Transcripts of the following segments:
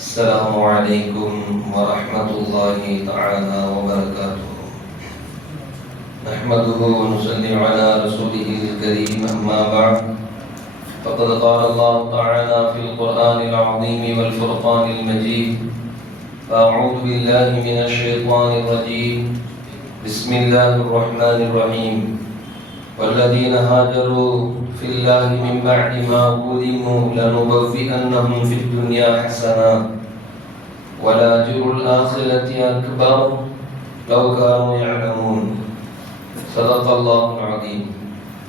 السلام عليكم ورحمة الله تعالى وبركاته. نحمده ونصلي على رسوله الكريم، أما بعد، فقد قال الله تعالى في القرآن العظيم والفرقان المجيد: فأعوذ بالله من الشيطان الرجيم، بسم الله الرحمن الرحيم. والذين هاجروا في الله من بعد ما ظلموا لنبوئنهم في الدنيا حسنة ولأجر الآخرة أكبر لو كانوا يعلمون. صدق الله العظيم.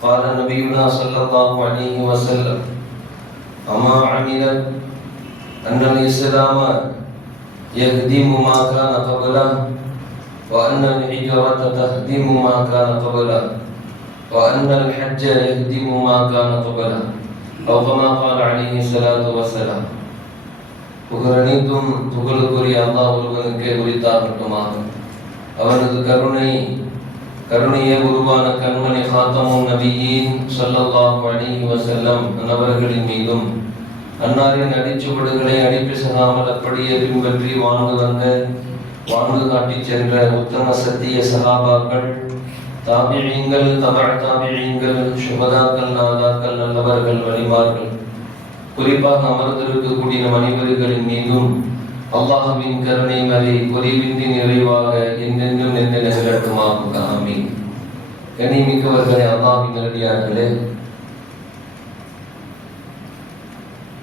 قال نبينا صلى الله عليه وسلم: أما عملت أن الإسلام يهدم ما كان قبله، وأن الهجرة تهدم ما كان قبله، وأن الحج يهدم ما كان قبله، أو كما قال عليه الصلاة والسلام. புகழனைத்தும் புகழுக்குரிய அல்லாஹ் ஒருவனுக்கே உரித்தாகட்டுமாக. அவனது கருணையே உருவான கண்மணி ஹாத்தமுன் நபியீன் ஸல்லல்லாஹு அலைஹி வஸல்லம் அன்னவர்களின் மீதும், அன்னாரின் அடிச்சுவடுகளை அடிப்பிசகாமல் அப்படியே பின்பற்றி வாழ்ந்து காட்டிச் சென்ற உத்தம சத்திய சஹாபாக்கள், தாபிஈன்கள், தாபிஈன்கள், சுஹதாக்கள், நாதாக்கள், நல்லவர்கள், வலிமார்கள், குறிப்பாக அமர்ந்திருக்கக்கூடிய நம் அனைவர்களின் மீதும் அல்லாஹ்வின் கருணை மலை குறைவின்றி நிறைவாக என்றென்றும் நிகழட்டுமாக. ஆமீன். கண்ணியமிக்கவர்களே, அல்லாஹ்வின் நல்லடியார்களே,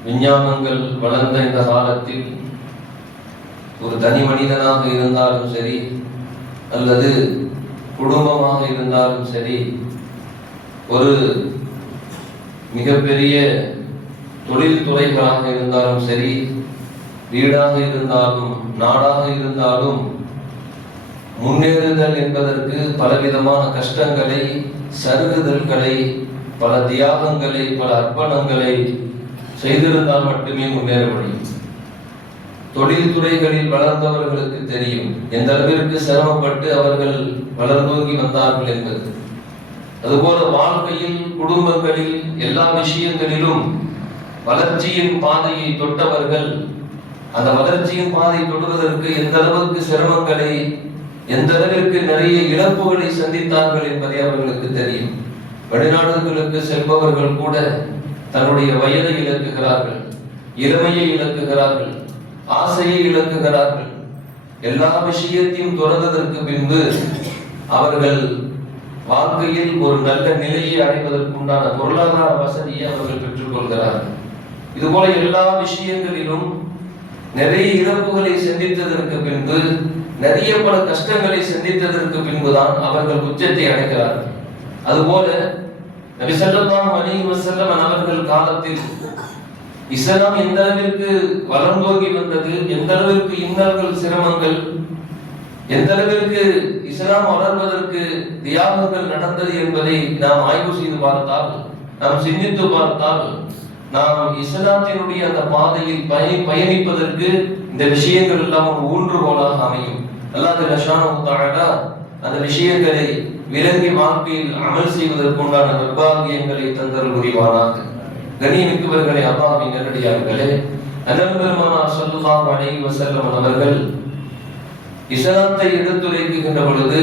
விஞ்ஞானங்கள் வளர்ந்த இந்த காலத்தில் ஒரு தனி மனிதனாக இருந்தாலும் சரி, அல்லது குடும்பமாக இருந்தாலும் சரி, ஒரு மிகப்பெரிய தொழில்துறைகளாக இருந்தாலும் சரி, வீடாக இருந்தாலும் நாடாக இருந்தாலும், முன்னேறுதல் என்பதற்கு பலவிதமான கஷ்டங்களை, சருகுதல்களை, பல தியாகங்களை, பல அர்ப்பணங்களை செய்திருந்தால் மட்டுமே முன்னேற முடியும். தொழில்துறைகளில் வளர்ந்தவர்களுக்கு தெரியும் எந்த அளவிற்கு சிரமப்பட்டு அவர்கள் வளர்ந்தோங்கி வந்தார்கள் என்பது. அதுபோல வாழ்க்கையில், குடும்பங்களில், எல்லா விஷயங்களிலும் வளர்ச்சியின் பாதையை தொட்டவர்கள் அந்த வளர்ச்சியின் பாதை தொடுவதற்கு எந்த அளவுக்கு சிரமங்களை, எந்த அளவிற்கு நிறைய இழப்புகளை சந்தித்தார்கள் என்பதை அவர்களுக்கு தெரியும். வெளிநாடுகளுக்கு செல்பவர்கள் கூட தன்னுடைய வயதை இழக்குகிறார்கள், இளமையை இழக்குகிறார்கள், ஆசையை இழக்குகிறார்கள். எல்லா விஷயத்தையும் துறந்ததற்கு பின்பு அவர்கள் வாழ்க்கையில் ஒரு நல்ல நிலையை அடைவதற்குண்டான பொருளாதார வசதியை அவர்கள் பெற்றுக் கொள்கிறார்கள். இதுபோல எல்லா விஷயங்களிலும் நிறைய இழப்புகளை சந்தித்ததற்கு பின்பு, நிறைய பல கஷ்டங்களை சந்தித்ததற்கு பின்புதான் அவர்கள் உச்சத்தை அடைகிறார்கள். அதுபோல நபி ஸல்லல்லாஹு அலைஹி வஸல்லம் அவர்கள் காலத்தில் இஸ்லாம் எந்த அளவிற்கு வளர்ந்தோங்கி வந்தது, எந்த அளவிற்கு இன்னல்கள், சிரமங்கள், எந்த அளவிற்கு இஸ்லாம் வளர்வதற்கு தியாகங்கள் நடந்தது என்பதை நாம் ஆய்வு செய்து பார்த்தால், நாம் சிந்தித்து பார்த்தால், நாம் இஸ்லாத்தினுடைய அந்த பாதையில் பயணிப்பதற்கு இந்த விஷயங்கள் எல்லாம் ஒரு ஊன்றுகோலாக அமையும். அல்லாஹ் ஜல்லஷானஹு தஆலா அந்த விஷயங்களை விளங்கி வாழ்க்கையில் அமல் செய்வதற்குண்டான நிர்பாகியங்களை தந்தல் புரிவானாக. கண்ணியமிக்கவர்களே, அல்லாஹ்வின் நல்லடியார்களே, அன்னல் பெருமானார் ஸல்லல்லாஹு அலைஹி வஸல்லம் அவர்கள் இஸ்லாத்தை எடுத்துரைக்கின்ற பொழுது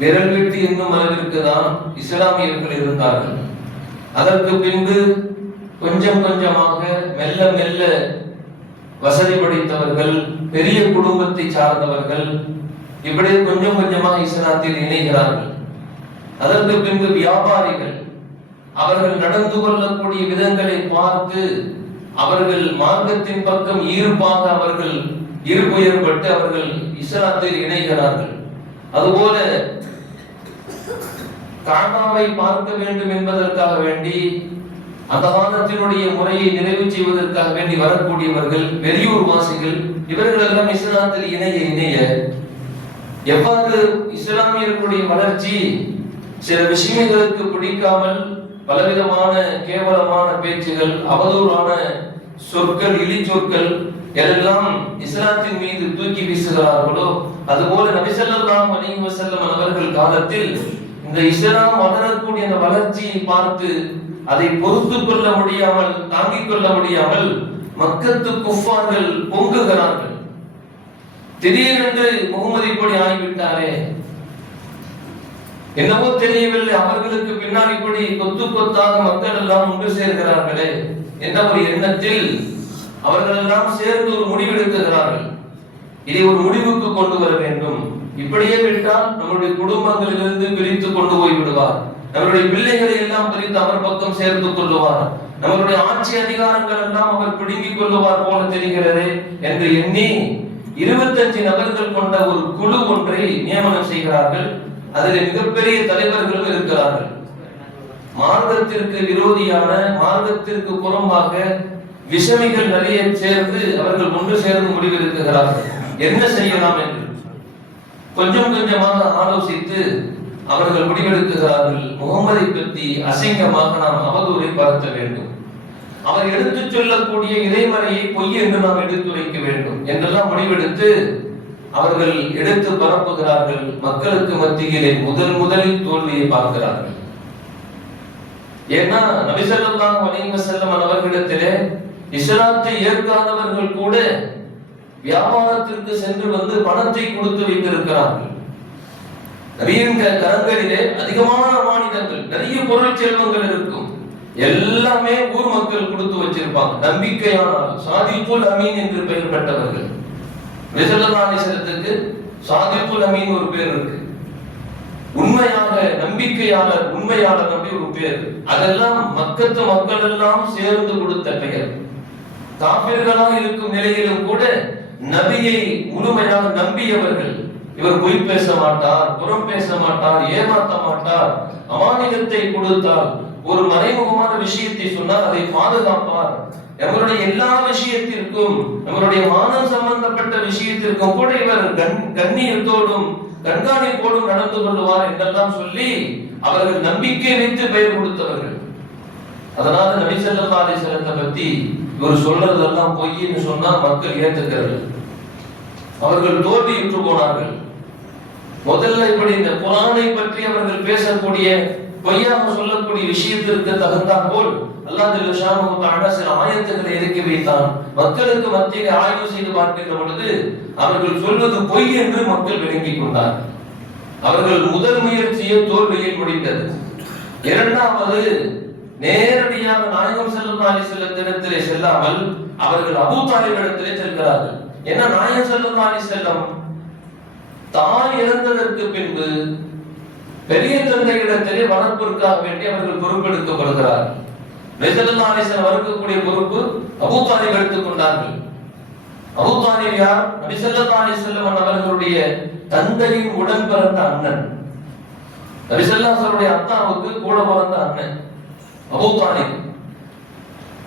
விரல் விட்டு இன்னும் அளவிற்கு தான் இஸ்லாமியர்கள் இருந்தார்கள். அதற்கு பின்பு கொஞ்சம் கொஞ்சமாக, மெல்ல மெல்ல வசதி படைத்தவர்கள், பெரிய குடும்பத்தை சார்ந்தவர்கள், இப்படி கொஞ்சம் கொஞ்சமாக இஸ்லாத்தில் இணைகிறார்கள். அதற்கு பின்பு வியாபாரிகள் அவர்கள் நடந்து கொள்ளக்கூடிய விதங்களை பார்த்து அவர்கள் மார்க்கத்தின் பக்கம் ஈர்ப்பாக அவர்கள் ஈர்ப்பு ஏற்பட்டு அவர்கள் இஸ்லாத்தில் இணைகிறார்கள். அதுபோல காபாவை பார்க்க வேண்டும் என்பதற்காக வேண்டி, அந்த காலத்தினுடைய முறையை நிறைவு செய்வதற்காக வேண்டி வரக்கூடியவர்கள், வெளியூர் வாசிகள், இவர்கள் எல்லாம் இஸ்லாத்தில் இணைய எவ்வாறு இஸ்லாமியர்களுடைய வளர்ச்சி சில விஷயங்களுக்கு பிடிக்காமல் பலவிதமான கேவலமான பேச்சுகள், அவதூறான சொற்கள், இழி சொற்கள் எல்லாம் இஸ்லாத்தின் மீது தூக்கி வீசுகிறார்களோ, அதுபோல நபி ஸல்லல்லாஹு அலைஹி வஸல்லம் அவர்கள் காலத்தில் இந்த இஸ்லாம் வளரக்கூடிய அந்த வளர்ச்சியை பார்த்து அதை பொறுத்து கொள்ள முடியாமல், தாங்கிக் கொள்ள முடியாமல் மக்கத்து குஃபார்கள் பொங்குகிறார்கள். திடீரென்று முகமது இப்படி ஆகிவிட்டாரே, என்னவோ தெரியவில்லை, அவர்களுக்கு பின்னால் இப்படி கொத்து கொத்தாக மக்கள் எல்லாம் ஒன்று சேர்கிறார்களே என்ற ஒரு எண்ணத்தில் அவர்கள் எல்லாம் சேர்ந்து ஒரு முடிவெடுக்கிறார்கள். இதை ஒரு முடிவுக்கு கொண்டு வர வேண்டும். இப்படியே விட்டால் நம்முடைய குடும்பங்களிலிருந்து பிரித்து கொண்டு போய் விடுவார், நம்மளுடைய பிள்ளைகளை எல்லாம் பிரித்து அவர் பக்கம் சேர்ந்து கொள்ளுவார், நம்மளுடைய ஆட்சி அதிகாரங்கள் எல்லாம் அவர் பிடுங்கிக் கொள்ளுவார் போல தெரிகிறது என்று எண்ணி 25 நபர்கள் கொண்ட ஒரு குழு ஒன்றை நியமனம் செய்கிறார்கள். அதில் மிகப்பெரிய தலைவர்களும் இருக்கிறார்கள். மார்க்கத்திற்கு விரோதியான, மார்க்கத்திற்கு புறம்பாக விஷமிகள் நிறைய சேர்ந்து அவர்கள் ஒன்று சேர்ந்து முடிவெடுக்கிறார்கள் என்ன செய்யலாம் என்று. கொஞ்சம் கொஞ்சமாக ஆலோசித்து அவர்கள் முடிவெடுக்கிறார்கள், முகமதை பற்றி அசிங்கமாக நாம் அவதூறை பரத்த வேண்டும், அவர் எடுத்துச் சொல்லக்கூடிய இறைமறையை பொய் என்று நாம் எடுத்து வைக்க வேண்டும் என்றெல்லாம் முடிவெடுத்து அவர்கள் எடுத்து பரப்புகிறார்கள். மக்களுக்கு மத்தியிலே முதலில் தோல்வியை பார்க்கிறார்கள். ஏன்னா நபி ஸல்லல்லாஹு அலைஹி வஸல்லம் அவர்களிடத்திலே இஸ்லாத்தை ஏற்காதவர்கள் கூட வியாபாரத்திற்கு சென்று வந்து பணத்தை கொடுத்து வைத்திருக்கிறார்கள். நபியின் கரங்களிலே அதிகமான மாநிலங்கள், நிறைய பொருள் செல்வங்கள் இருக்கும், எல்லாமே ஊர் மக்கள் கொடுத்து வச்சிருப்பாங்க. நம்பிக்கையான சாதிக்குல் அமீன் என்று பெயர் பெற்றவர்கள். சாதிக்குல் அமீன் ஒரு பேர் இருக்கு, உண்மையாக நம்பிக்கையாளர், உண்மையாளர் நம்பி ஒரு பேர். அதெல்லாம் மக்கத்து மக்கள் எல்லாம் சேர்ந்து கொடுத்த பெயர். காபிர்களாக இருக்கும் நிலையிலும் கூட நபியை முழுமையாக நம்பியவர்கள். இவர் பொய் பேச மாட்டார், புறம் பேச மாட்டார், ஏமாற்ற மாட்டார், அமானிதத்தை கொடுத்தால் ஒரு மறைமுகமான விஷயத்தை சொன்னால் அதை பாதுகாப்பார், நம்மளுடைய எல்லா விஷயத்திற்கும், நம்மளுடைய மானம் சம்பந்தப்பட்ட விஷயத்திற்கும் கூட இவர் கண்ணியத்தோடும் கண்காணிப்போடும் நடந்து கொள்வார் என்றெல்லாம் சொல்லி அவர்கள் நம்பிக்கை வைத்து பெயர் கொடுத்தவர்கள். அதனால நபி ஸல்லல்லாஹு அலைஹி வஸல்லம் பத்தி இவர் சொல்றதெல்லாம் பொய்ன்னு சொன்னா மக்கள் ஏற்றுக்கிறார்கள். அவர்கள் தோல்வியுற்று போனார்கள். முதல்ல இப்படி இந்த குர்ஆனை பற்றி அவர்கள் பேசக்கூடிய, பொய்யாக சொல்லக்கூடிய விஷயத்திற்கு தகுந்தாற் போல் அல்லாஹ் ஜல்ல ஷானுஹு தஆலா சில ஆயத்துக்களை இறக்கி வைத்தான். மக்களுக்கு மத்தியிலே ஆய்வு செய்து பார்க்கின்ற பொழுது அவர்கள் சொல்வது பொய் என்று மக்கள் விளங்கிக் கொண்டார்கள். அவர்கள் முதல் முயற்சியை தோல்வியில் முடிந்தது. இரண்டாவது, நேரடியாக நாயகம் ஸல்லல்லாஹு அலைஹி வஸல்லம் இடத்திலே செல்லாமல் அவர்கள் அபூ தாலிப் இடத்திலே செல்கிறார்கள். ஏன்னா நாயகம் ஸல்லல்லாஹு அலைஹி வஸல்லம் தான் இறந்ததற்கு பின்பு பெரிய தந்தையிடத்திலே வளர்ப்பிற்காக வேண்டி அவர்கள் பொறுப்பெடுக்கப்படுகிறார்கள். ஸல்லல்லாஹு அலைஹி வஸல்லம் வரக்கூடிய பொறுப்பு அபூ தாலிப் எடுத்துக் கொண்டார்கள். அபூ தாலிப் யார்? நபி ஸல்லல்லாஹு அலைஹி வஸல்லம் அவர்களுடைய தந்தையின் உடன் பிறந்த அண்ணன். நபி ஸல்லல்லாஹு அலைஹி வஸல்லம் அத்தாவுக்கு கூட பிறந்த அண்ணன் அபூ தாலிப்.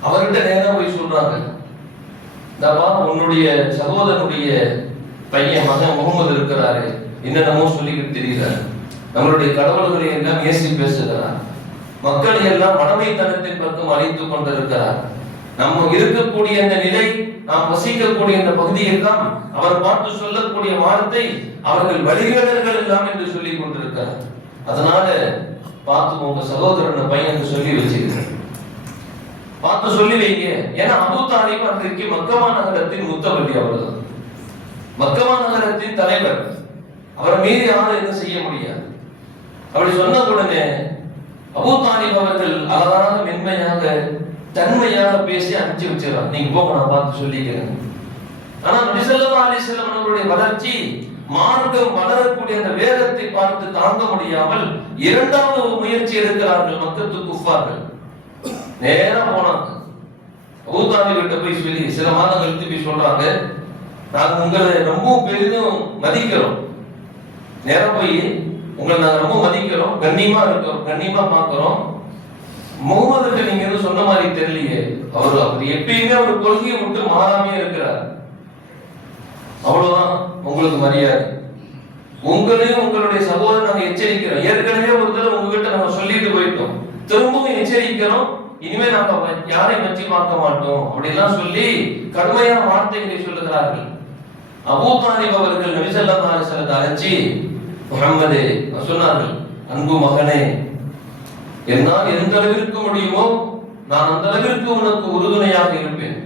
அவர்கிட்ட நேரா போய் சொல்றாங்க, தபா உன்னுடைய சகோதரனுடைய பையன் மகன் முகமது இருக்கிறாரு, என்னென்னமோ சொல்லிக்கிட்டு தெரிகிறார், நம்மளுடைய கடவுள்களை எல்லாம் ஏசி பேசுகிறார், மக்களை எல்லாம் மடமைத்தனத்தின் பக்கம் அழைத்துக் கொண்டிருக்கிறார், நம்ம இருக்கக்கூடிய அந்த நிலை, நாம் வசிக்கக்கூடிய இந்த பகுதியெல்லாம் அவர் பார்த்து சொல்லக்கூடிய வார்த்தை அவர்கள் வழிகேடர்கள் எல்லாம் என்று சொல்லிக் கொண்டிருக்கிறார். அதனால பார்த்து உங்க சகோதரன் பையன் சொல்லி வச்சிருக்கிறேன், பார்த்து சொல்லி வைங்க. ஏன்னா அபூ தாலிப் அன்றைக்கு மக்கமா நகரத்தின் முத்தவல்லி, அவர்தான் மக்கமா நகரத்தின் தலைவர். அவரை மீறி யாரும் என்ன செய்ய முடியாது. அப்படி சொன்ன உடனே அபூ தாலிப் அவர்கள் அழகாக மென்மையாக தன்மையாக பேசி அனுப்பிச்சு வச்சிடறாங்க, நீங்க போங்க நான் பார்த்து சொல்லிக்கிறேன். ஆனா நபி ஸல்லல்லாஹு அலைஹி வஸல்லம் அவர்களுடைய வளர்ச்சி, மார்க்கம் வளரக்கூடிய அந்த வேகத்தை பார்த்து தாங்க முடியாமல் இரண்டாவது முயற்சி எடுக்கிறார்கள் மக்கத்து குஃபார்கள். நேரா போனாங்க அபூ தாலிப் கிட்ட போய் சொல்லி சில மாதம் கழித்து போய் சொல்றாங்க, நாங்க உங்களை ரொம்ப பெரிதும் மதிக்கிறோம், நேரா போய் உங்களை நாங்க ரொம்ப மதிக்கிறோம், கண்ணியமா இருக்கிறோம், கண்ணியமா பார்க்கிறோம். முகமதுக்கு நீங்க எதுவும் சொன்ன மாதிரி தெரியலையே, அவர் எப்பயுமே ஒரு கொள்கையை விட்டு மாறாமே இருக்கிறார், அவ்வளவுதான் உங்களுக்கு மரியாதை. உங்களையும் உங்களுடைய சகோதரன் நாங்க எச்சரிக்கிறோம், ஏற்கனவே ஒரு தடவை உங்ககிட்ட நம்ம சொல்லிட்டு போயிட்டோம், திரும்பவும் எச்சரிக்கிறோம், இனிமே நாம யாரை பற்றி பார்க்க மாட்டோம் அப்படிலாம் சொல்லி கடுமையான வார்த்தைகளை சொல்லுகிறார்கள். அபூ தாலிப் அவர்கள் நபி ஸல்லல்லாஹு அலைஹி வஸல்லம் அழைச்சி, முஹம்மதே சொன்னார்கள், அன்பு மகனே, என்னால் எந்த அளவிற்கு முடியுமோ நான் அந்த அளவிற்கு உனக்கு உறுதுணையாக இருப்பேன்,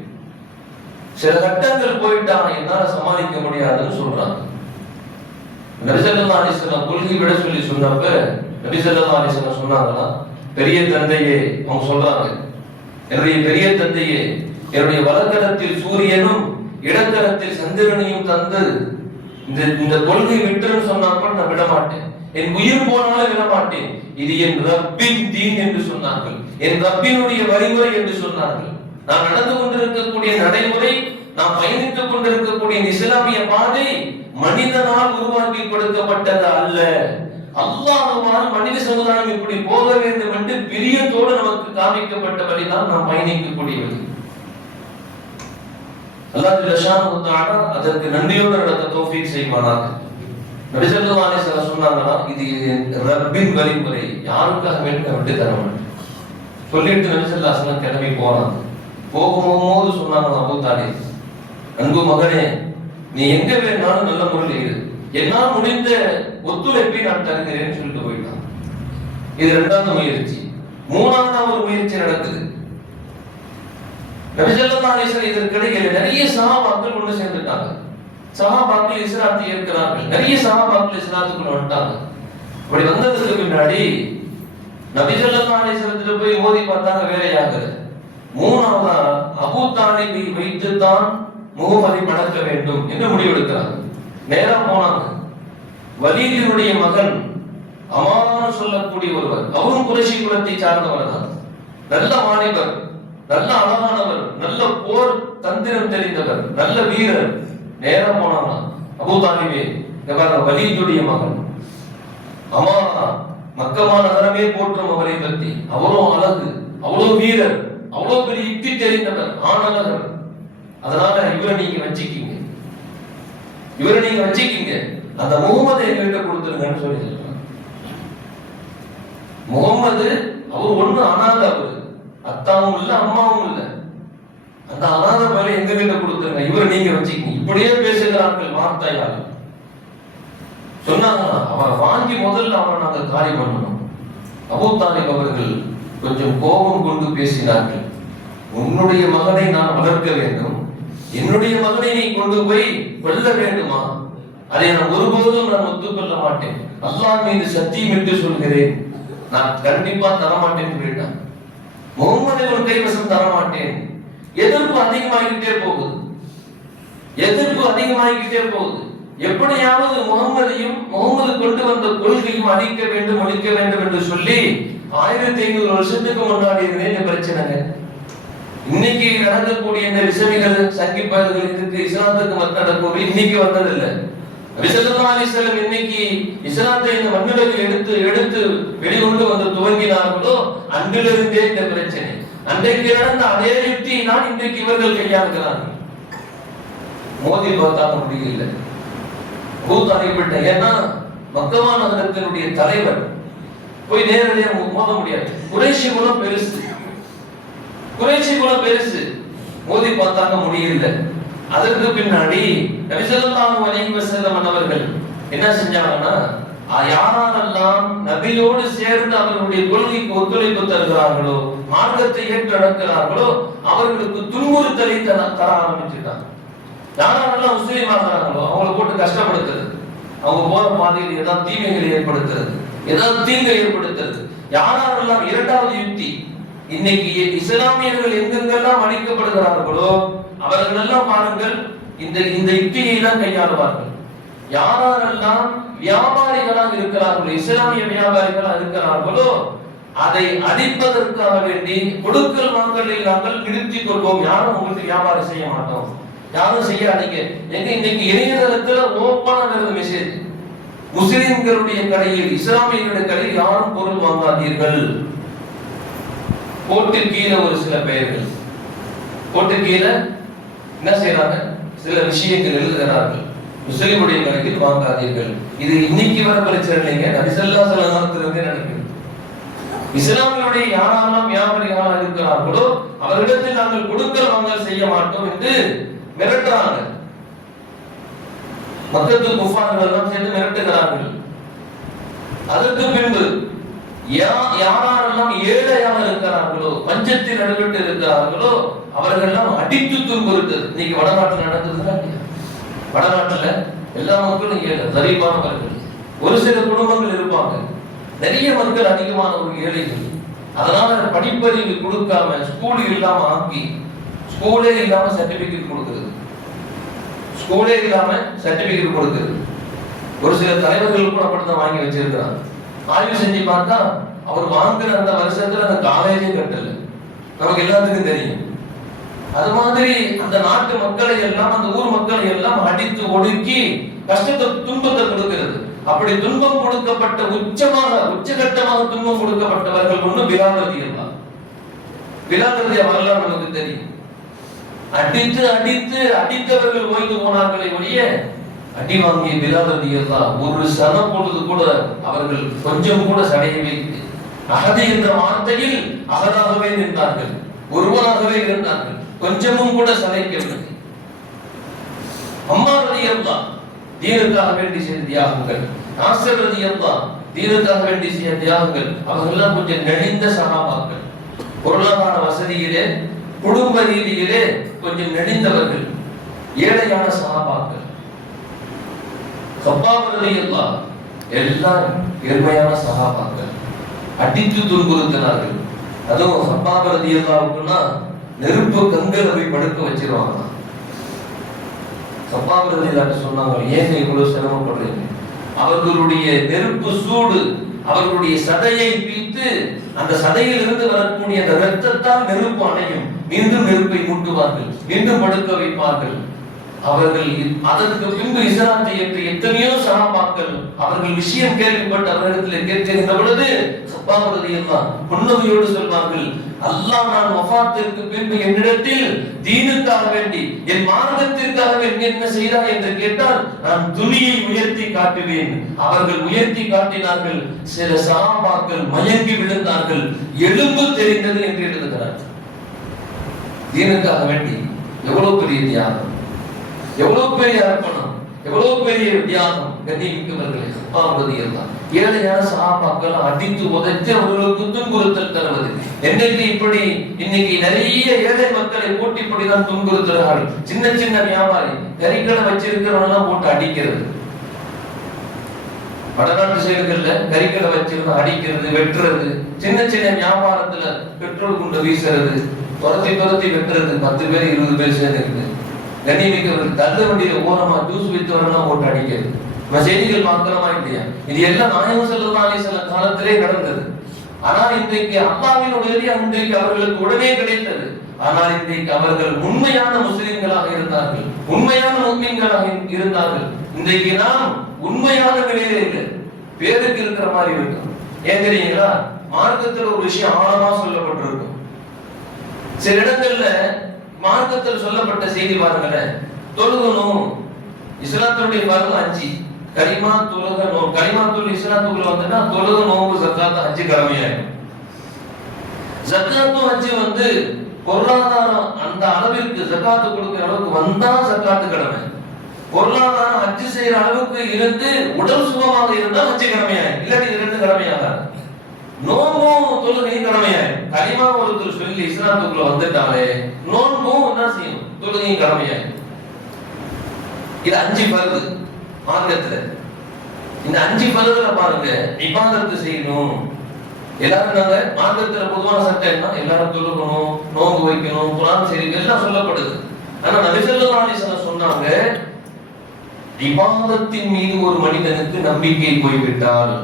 சில கட்டங்கள் போயிட்டா என்னால சமாளிக்க முடியாதுன்னு சொல்றாங்க. நபி ஸல்லல்லாஹு அலைஹி வஸல்லம் கொள்கை விட சொல்லி சொன்னப்ப நபி ஸல்லல்லாஹு அலைஹி வஸல்லம் சொன்னாங்களா, பெரிய தந்தையே, அவங்க சொல்றாங்க, என்னுடைய பெரிய தந்தையே, என்னுடைய வலக்கரத்தில் சூரியனும் இடக்கரத்தில் சந்திரனையும் தந்து இந்த கொள்கை விட்டுன்னு சொன்னாப்ப நான் விட மாட்டேன், என் உயிர் போனாலும் விட மாட்டேன், இது என் ரப்பின் தீன் என்று சொன்னார்கள், என் ரப்பினுடைய வழிமுறை என்று சொன்னார்கள். நான் நடந்து கொண்டிருக்கக்கூடிய நடைமுறை, நாம் பயணித்துக் கொண்டிருக்கக்கூடிய இஸ்லாமிய பாதை மனிதனால் உருவாக்கி கொடுக்கப்பட்டது அல்ல. அல்லாஹ்வால் மனித சமுதாயம் இப்படி போக வேண்டும் என்று பிரியத்தோடு நமக்கு காமிக்கப்பட்ட வழிதான் நாம் பயணிக்கக்கூடிய வழி. அல்லாஹ் ஜல்லஷானஹு தஆலா அதற்கு நன்றியோடு நடக்க தௌஃபீக் செய்வானாக. நபி ஸல்லல்லாஹு அலைஹி வஸல்லம் சொன்னாங்களா, இது ரப்பின் வழிமுறை, யாருக்காக வேண்டி விட்டு தர மாட்டேன் சொல்லிட்டு நபி ஸல்லல்லாஹு அலைஹி வஸல்லம் கிளம்பி போனாங்க. போகும்போது சொன்னாங்க, அபூ தாலிப், அன்பு மகனே, நீ எங்க வேணாலும் நல்ல முறையில் இரு, என்னால் முடிந்த ஒத்துழைப்பை நான் தருகிறேன்னு சொல்லிட்டு போயிட்டான். இது இரண்டாவது முயற்சி. மூணாவது ஒரு முயற்சி நடக்குது. நபி ஸல்லல்லாஹு அலைஹி வஸல்லம் இதற்கிடையில் நிறைய சஹாபாக்கள் ஒன்று சேர்ந்துட்டாங்க. சஹாபாக்கள் இஸ்லாத்தை ஏற்கிறார்கள். நிறைய சஹாபாக்கள் இஸ்லாத்துக்குள்ள வந்துட்டாங்க. அப்படி வந்ததுக்கு பின்னாடி நபி ஸல்லல்லாஹு அலைஹி வஸல்லம் போய் மோதி பார்த்தாங்க, வேலையாகல. மூணாவதா அபூ தாலிபை வைத்துத்தான் முகமதை மடக்க வேண்டும் என்று முடிவெடுக்கிறாங்க. நேரா போனாங்க. வலீதினுடைய மகன் அமான் சொல்லக்கூடிய ஒருவர், அவரும் குறைஷி குலத்தை சார்ந்தவர் தான். நல்ல வாலிபர், நல்ல அழகானவர், நல்ல போர் தந்திரம் தெரிந்தவர், நல்ல வீரர். நேரா போனாங்க, அபூ தாலிபே, வலீதுடைய மகன் அமானா, மக்கமா நகரமே போற்றும் அவரை பற்றி, அவ்வளவு அழகு, அவ்வளவு வீரர், அவ்வளவு பெரிய யுக்தி தெரிந்தவர், ஆனவர். அதனால இவரை நீங்க வச்சுக்கீங்க, இவரை நீங்க வச்சுக்கீங்க, அந்த முகமது எங்கிட்ட கொடுத்துருங்கன்னு சொல்லி சொல்றாங்க. முகமது அவர் ஒண்ணு அனாதை, அவரு அத்தாவும் இல்ல அம்மாவும் இல்ல, அந்த அனாதை மேல எங்க கிட்ட கொடுத்துருங்க, இவரை நீங்க வச்சுக்கீங்க. இப்படியே பேசுகிறார்கள் வார்த்தையால். சொன்னாங்க, அவரை வாங்கி முதல்ல அவரை நாங்க காரியம் பண்ணணும். அபூ தாலிப் அவர்கள் கொஞ்சம் கோபம் கொண்டு பேசினார்கள். உன்னுடைய மகனை நான் வளர்க்க வேண்டும், என்னுடைய மகனை நீ கொண்டு போய் கொல்ல வேண்டுமா? அதை நான் ஒருபோதும் நான் ஒத்துக்கொள்ள மாட்டேன். அல்லாஹ் மீது சத்தியம் என்று சொல்கிறேன், நான் கண்டிப்பா தரமாட்டேன் சொல்லிட்டான். முகமது ஒரு கைவசம் தரமாட்டேன். எதிர்ப்பு அதிகமாகிட்டே போகுது, எதிர்ப்பு அதிகமாகிட்டே போகுது. எப்படியாவது முகமதையும் முகமது கொண்டு வந்த கொள்கையும் அழிக்க வேண்டும் என்று சொல்லி 1500 வருஷத்துக்கு முன்னாடி இந்த பிரச்சனைங்க. இன்னைக்கு நடக்கக்கூடிய இந்த விஷமிகள் சங்கிப்பாடுகள் இதுக்கு இஸ்லாத்துக்கு நடக்கக்கூடிய இன்னைக்கு வந்ததில்லை. நபி ஸல்லல்லாஹு அலைஹி வஸல்லம் இன்னைக்கு இஸ்லாத்தை இந்த மண்ணுலகில் எடுத்து வெளிக்கொண்டு வந்து துவங்கினார்களோ அன்றிலிருந்தே இந்த பிரச்சனை. அன்றைக்கு நடந்த அதே யுக்தி தான் இன்றைக்கு இவர்கள் கையாளுகிறார்கள். மோதி பார்த்தாங்க, முடியல. கூத்தாடிப்பட்ட, ஏன்னா மக்கமா நகரத்தினுடைய தலைவர் போய் நேரடியாக மோத முடியாது. குறைஷி குலம் பெருசு, குறைஷி குலம் பெருசு. மோதி பார்த்தாங்க, முடியல. அதற்கு பின்னாடி நபி ஸல்லல்லாஹு அலைஹி வஸல்லம் அவர்கள் என்ன செஞ்சாங்கன்னா, யாரெல்லாம் நபியோடு சேர்ந்து அவர்களுடைய கொள்கைக்கு ஒத்துழைப்பு தருகிறார்களோ, மார்க்கத்தை ஏற்று நடக்கிறார்களோ, அவர்களுக்கு துன்புறுத்தலை தர ஆரம்பிச்சுட்டாங்க. யாரெல்லாம் முஸ்லீம் ஆகிறாங்களோ அவங்களை போட்டு கஷ்டப்படுத்துறது, அவங்க போற பாதையில் ஏதாவது தீமைகளை ஏற்படுத்துறது, ஏதாவது தீங்கை ஏற்படுத்துறது. யாரெல்லாம் இரண்டாவது யுக்தி, இன்னைக்கு இஸ்லாமியர்கள் எங்கெங்கெல்லாம் அழிக்கப்படுகிறார்களோ அவர்கள் எல்லாம் பாருங்கள் இந்த யுக்தியை தான் கையாளுவார்கள். யாரெல்லாம் வியாபாரிகளாக இருக்கிறார்களோ, இஸ்லாமிய வியாபாரிகளாக இருக்கிறார்களோ, அதை அழிப்பதற்காக வேண்டி கொடுக்கல் வாங்கலில் நாங்கள் நிறுத்திக் கொள்வோம். யாரும் உங்களுக்கு வியாபாரம் செய்ய மாட்டோம், யாரும் செய்யாதீங்க. எங்க இன்னைக்கு இணையதளத்துல ஓப்பனா வருது மெசேஜ், முஸ்லிம்களுடைய கடையில் இஸ்லாமியர்களுடைய கடையில் யாரும் பொருள் வாங்காதீர்கள். போட்டு கீழே ஒரு சில பெயர்கள் போட்டு கீழே என்ன செய்யறாங்க, சில விஷயங்கள் எழுதுகிறார்கள். முஸ்லிமுடைய கடையில் வாங்காதீர்கள். இது இன்னைக்கு வர பிரச்சனை இல்லைங்க, நபி ஸல்லல்லாஹு அலைஹி வஸல்லம் நடக்குது. இஸ்லாமியருடைய யாரெல்லாம் வியாபாரிகளாக இருக்கிறார்களோ அவர்களிடத்தில் நாங்கள் கொடுக்கல் வாங்கல் செய்ய மாட்டோம் என்று மிரட்டுறாங்க. மக்கத்து குஃபார்கள் எல்லாம் சேர்ந்து மிரட்டுகிறார்கள். அதற்கு பின்பு யாரெல்லாம் ஏழையாக இருக்கிறார்களோ, பஞ்சத்தில் நடுவிட்டு இருக்கிறார்களோ அவர்களெல்லாம் அடித்து துன்புறுத்தது. இன்னைக்கு வடநாட்டில் நடந்ததுன்னா, வடநாட்டுல எல்லா மக்களும் ஏழை, கரீபானவர்கள். ஒரு சில குடும்பங்கள் இருப்பாங்க, நிறைய மக்கள் அதிகமான ஒரு ஏழைகள். அதனால படிப்பறிவு கொடுக்காம ஸ்கூல் இல்லாம ஆக்கி, ஸ்கூலே இல்லாம சர்டிபிகேட் கொடுக்கிறது, ஸ்கூலே இல்லாம சர்டிபிகேட் கொடுக்கிறது. ஒரு சில தலைவர்கள் கூட அப்படித்தான் வாங்கி வச்சிருக்கிறாங்க. ஆய்வு செஞ்சு பார்த்தா அவர் வாங்குற அந்த வருஷத்துல அந்த காலேஜே கட்டல. நமக்கு எல்லாத்துக்கும் தெரியும். அது மாதிரி அந்த நாட்டு மக்களை எல்லாம், அந்த ஊர் மக்களை எல்லாம் அடித்து ஒடுக்கி கஷ்டத்தை துன்பத்தை கொடுக்கிறது. அப்படி துன்பம் கொடுக்கப்பட்ட உச்சகட்டமாக துன்பம் கொடுக்கப்பட்டவர்கள் ஒண்ணு பிலால் ரலியல்லாஹு. பிலால் ரலியல்லாஹு வரலாறு நமக்கு தெரியும். அடித்து அடித்து அடித்தவர்கள் ஓய்ந்து போனார்களே ஒழிய, அடி வாங்கிய பிலால் ரலியல்லாஹு ஒரு சன பொழுது கூட அவர்கள் கொஞ்சம் கூட சடையவே இல்லை. அகதி என்ற வார்த்தையில் அகதாகவே நின்றார்கள், ஒருவராகவே இருந்தார்கள், கொஞ்சமும் கூட சளைக்கவில்லை. அம்மார் ரலியல்லாஹு தீனுக்காக வேண்டி செய்த தியாகங்கள், நாசர் ரலியல்லாஹு தீனுக்காக வேண்டி செய்த தியாகங்கள். அவர்களெல்லாம் கொஞ்சம் நெளிந்த சஹாபாக்கள், பொருளாதார வசதியிலே குடும்ப ரீதியிலே கொஞ்சம் நெளிந்தவர்கள், ஏழையான சஹாபாக்கள். கப்பாப் ரலியல்லாஹு எல்லாம் ஏழ்மையான சஹாபாக்கள், அடித்து துன்புறுத்தினார்கள். அதுவும் கப்பாப் ரலியல்லாஹுன்னா நெருப்பு கங்கல போய் படுக்க வச்சிருவாங்க. கப்பாப் ரலியல்லாஹு சொன்னாங்க, ஏன் இவ்வளவு சிரமப்படுறீங்க? அவர்களுடைய நெருப்பு சூடு அவர்களுடைய சதையை பீத்து, அந்த சதையில் இருந்து வரக்கூடிய அந்த ரத்தத்தால் நெருப்பு அணையும். மீண்டும் நெருப்பை மூட்டுவார்கள், மீண்டும் படுக்க வைப்பார்கள். அவர்கள் அதற்கு பின்பு இஸ்லாத்தை ஏற்ற எத்தனையோ சஹாபாக்கள் அவர்கள் விஷயம் கேள்விப்பட்டு அவர்களிடத்தில் கேட்கின்ற பொழுது கப்பாப் ரலியல்லாஹு புன்னகையோடு சொல்வார்கள், அல்லாஹ் நான் வஃபாத்திற்கு பின்பு என்னிடத்தில் தீனுக்காக வேண்டி, என் மார்க்கத்திற்காக வேண்டி என்ன செய்தார் என்று கேட்டால் நான் துணியை உயர்த்தி காட்டுவேன். அவர்கள் உயர்த்தி காட்டினார்கள். சில சஹாபாக்கள் மயங்கி விழுந்தார்கள், எலும்பு தெரிந்தது என்று எழுதுகிறார். தீனுக்காக வேண்டி எவ்வளவு பெரிய தியாகம், எவ்வளவு பெரிய அர்ப்பணம், எவ்வளவு பெரிய தியாகம். கண்ணியமிக்கவர்களே, கப்பாப் ரலியல்லாஹு ஏழையான சஹாபாக்கள் அடித்து உதைத்து அவர்களுக்கு துன்புறுத்தல் தருவது. இன்னைக்கு நிறைய ஏழை மக்களை போட்டிப்படிதான் துன்புறுத்துகிறார்கள். சின்ன சின்ன வியாபாரி கறிக்கடை வச்சிருக்கிறவங்க போட்டு அடிக்கிறது. வடநாட்டு சைடுகள்ல கறிக்கடை வச்சிருந்தா அடிக்கிறது, வெட்டுறது. சின்ன சின்ன வியாபாரத்துல பெட்ரோல் குண்டு வீசுறது, துரத்தி வெட்டுறது. 10 பேர் 20 பேர் சேர்ந்து கண்ணியமிக்கவர்கள் தள்ளு வண்டியில ஓரமா ஜூஸ் வித்தவரெல்லாம் போட்டு அடிக்கிறது. செய்திகள் மாத்திரமா இல்லையா? இது எல்லாம் நாயகம் ஸல்லல்லாஹு அலைஹி வஸல்லம் காலத்திலே நடந்தது. ஆனால் இன்றைக்கு அல்லாஹ்வின் உதவி அன்றைக்கு அவர்களுக்கு உடனே கிடைத்தது. ஆனால் இன்றைக்கு அவர்கள் உண்மையான முஸ்லிம்களாக இருந்தார்கள், உண்மையான முஸ்லிம்களாக இருந்தார்கள். இன்றைக்கு நாம் உண்மையான நிலையில இல்லை, பேருக்கு இருக்கிற மாதிரி இருக்கும். ஏன் தெரியுங்களா? மார்க்கத்தில் ஒரு விஷயம் ஆழமா சொல்லப்பட்டிருக்கும். சில இடங்கள்ல மார்க்கத்தில் சொல்லப்பட்ட செய்தி பாருங்களேன். தொழுகணும், இஸ்லாத்தினுடைய பருவம் 5, கலிமா தொழுகணும். கலிமாத்துல் இஸ்லாத்துக்குள்ள வந்துட்டா தொழுக, நோன்பு, ஜக்காத், ஹஜ் கடமையாயிடும். ஜக்காத்தும் ஹஜ் பொருளாதாரம் அந்த அளவிற்கு ஜக்காத்து கொடுக்கிற அளவுக்கு வந்தா ஜக்காத்து கடமை. பொருளாதாரம் ஹஜ் செய்யற அளவுக்கு இருந்து உடல் சுகமாக இருந்தா ஹஜ் கடமையாயிடும், இல்லாட்டி 2 கடமையாகாது. நோன்பும் தொழுகையும் கடமையாயிடும். கலிமா ஒருத்தர் சொல்லி இஸ்லாத்துக்குள்ள வந்துட்டாலே நோன்பும் என்ன செய்யும், தொழுகையும் கடமையாயிடும். இது 5 பருது மார்க்கத்துல. இந்த 5 பருதுல பாருங்க, இபாதத்து செய்யணும். எல்லாரும் நாங்க மார்க்கத்துல பொதுவான சட்டம் என்ன, எல்லாரும் தொழுகணும், நோன்பு வைக்கணும், குர்ஆன் செய்யணும், எல்லாம் சொல்லப்படுது. ஆனா நபி ஸல்லல்லாஹு அலைஹி வஸல்லம் சொன்னாங்க, இபாதத்தின் மீது ஒரு மனிதனுக்கு நம்பிக்கை போய்விட்டால்,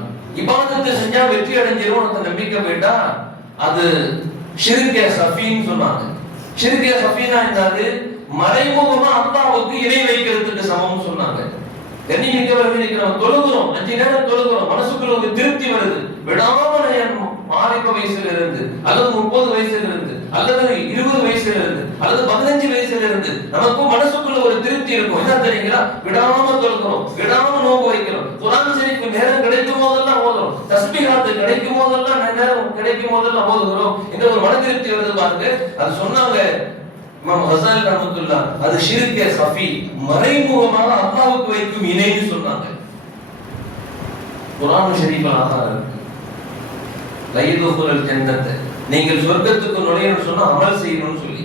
இபாதத்தை செஞ்சா வெற்றி அடைஞ்சிரும் அந்த நம்பிக்கை போயிட்டா, அது ஷிர்கே சஃபீன்னு சொன்னாங்க. ஷிர்கே சஃபீனா என்னது? மறைமுகமா அல்லாஹ்வுக்கு இணை வைக்கிறதுக்கு சமம்னு சொன்னாங்க. கண்ணியமிக்கவர்களே, நம்ம தொழுகிறோம், 5 நேரம் தொழுகிறோம், மனசுக்குள்ள ஒரு திருப்தி வருது. விடாம வாலிப வயசுல இருந்து, அல்லது 30 வயசுல இருந்து, அல்லது 20 வயசுல இருந்து, அல்லது 15 வயசுல இருந்து நமக்கும் மனசுக்குள்ள ஒரு திருப்தி இருக்கும். என்ன தெரியுங்களா? விடாம தொழுகிறோம், விடாம நோன்பு வைக்கிறோம், குர்ஆன் ஷரீஃப் நேரம் கிடைக்கும் போதெல்லாம் ஓதுறோம், தஸ்பீஹாத் கிடைக்கும் போதெல்லாம் நேரம் கிடைக்கும் போதெல்லாம் ஓதுகிறோம். இந்த ஒரு மன திருப்தி வருது பாருங்க. அது சொன்னாங்க இமாம் ஹஸாலி ரஹ்மத்துல்லாஹ், அது ஷிர்கே சஃபி, மறைமுகமாக அல்லாஹ்வுக்கு வைக்கும் இணைன்னு சொன்னாங்க. குர்ஆன் ஷரீஃப்ல ஆதாரம் இருக்கு. லையதுகுல் ஜன்னத், நீங்கள் சொர்க்கத்துக்கு நுழையணும்னு சொன்னா அமல் செய்யணும்னு சொல்லி.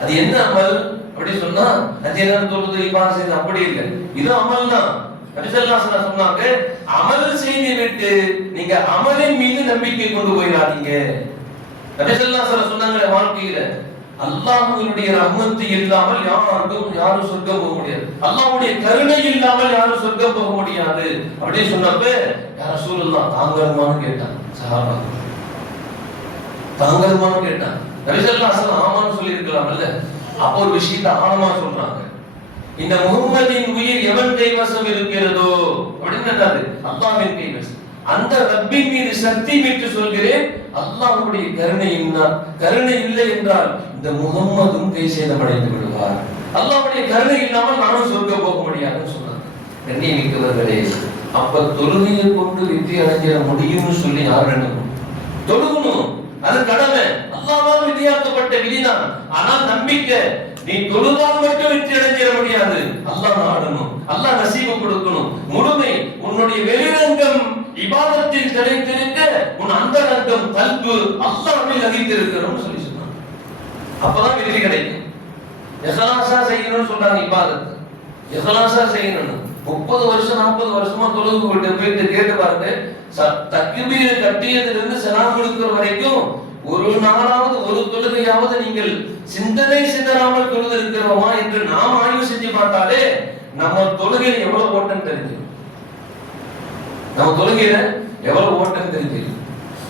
அது என்ன அமல் அப்படி சொன்னா அது என்ன தொழுது இபாதத் செய்யணும் அப்படி இல்லை, இது அமல் தான். நபி ஸல்லல்லாஹு அலைஹி வஸல்லம் சொன்னாங்க, அமல் செய்து விட்டு நீங்க அமலின் மீது நம்பிக்கை கொண்டு போயிடாதீங்க. நபி ஸல்லல்லாஹு அலைஹி வஸல்லம் சொன்னாங்க, வாழ்க்கையில அல்லாஹ்வுடைய ரஹ்மத் இல்லாமல் யாரும் சொர்க்கம் போக முடியாது, அல்லாஹ்வுடைய கருணை இல்லாமல் யாரும் சொர்க்கம் போக முடியாது அப்படி சொன்னப்ப யா ரசூலுல்லாஹ் தாங்கள்மான்னு கேட்டான் சஹாபா. தாங்கள்மான்னு கேட்டான். நபி ஸல்லல்லாஹு அலைஹி வஸல்லம் ஆமான்னு சொல்லி இருக்கலாம்ல. அப்போ ஒரு விஷயத்தை ஆழமா சொல்றாங்க, இந்த முஹம்மதின் உயிர் எவன் கைவசம் இருக்கிறதோ அப்படின்னு கேட்டாரு, அல்லாஹ்வின் கைவசம். அந்த ரப்பின் மீது சக்தி விட்டு சொல்கிறேன், அல்லாஹ்வுடைய கருணை இல்லை என்றால் இந்த முஹம்மதும் கை சேதமடைந்து விடுவார். அல்லாஹ்வுடைய கருணை இல்லாமல் நானும் சொர்க்கம் போக முடியாதுன்னு சொன்னாங்க. கண்ணியமிக்கவர்களே, அப்ப தொழுகையை கொண்டு வெற்றி அடைஞ்சிட முடியும்னு சொல்லி யார் எண்ணணும்? தொழுகணும், அது கடமை, அல்லாஹ்வால் விதியாக்கப்பட்ட விதிதான். ஆனால் நம்பிக்கை, நீ தொழுதால் மட்டும் வெற்றி அடைஞ்சிட முடியாது, அல்லாஹ் நாடணும், அல்லாஹ் நசீபு கொடுக்கணும். முழுமை உன்னுடைய வெளிரங்கம் இபாதத்தில் கிடைத்திருக்க, உன் அந்தரங்கம் கல்பு அல்லாஹ்வில் லகித்திருக்கணும்னு சொல்லி சொன்னாங்க. அப்பதான் வெற்றி கிடைக்கும். இஹ்லாஸா செய்யணும்னு சொல்றாங்க. இபாதத் இஹ்லாஸா செய்யணும். 30 வருஷம் 40 வருஷமா தொழுது போயிட்டு கேட்டு பாருங்க, தக்பீர் கட்டியதிலிருந்து சலாம் கொடுக்கிற வரைக்கும் ஒரு நாளாவது ஒரு தொழுகையாவது நீங்கள் சிந்தனை சிந்தராமல் தொழுது இருக்கிறோமா என்று நாம் ஆய்வு செஞ்சு பார்த்தாலே நம்ம தொழுகையில எவ்வளவு ஓட்டம் தெரிஞ்சிடும். நம்ம தொழுகையில எவ்வளவு ஓட்டம் தெரிஞ்சிடும்.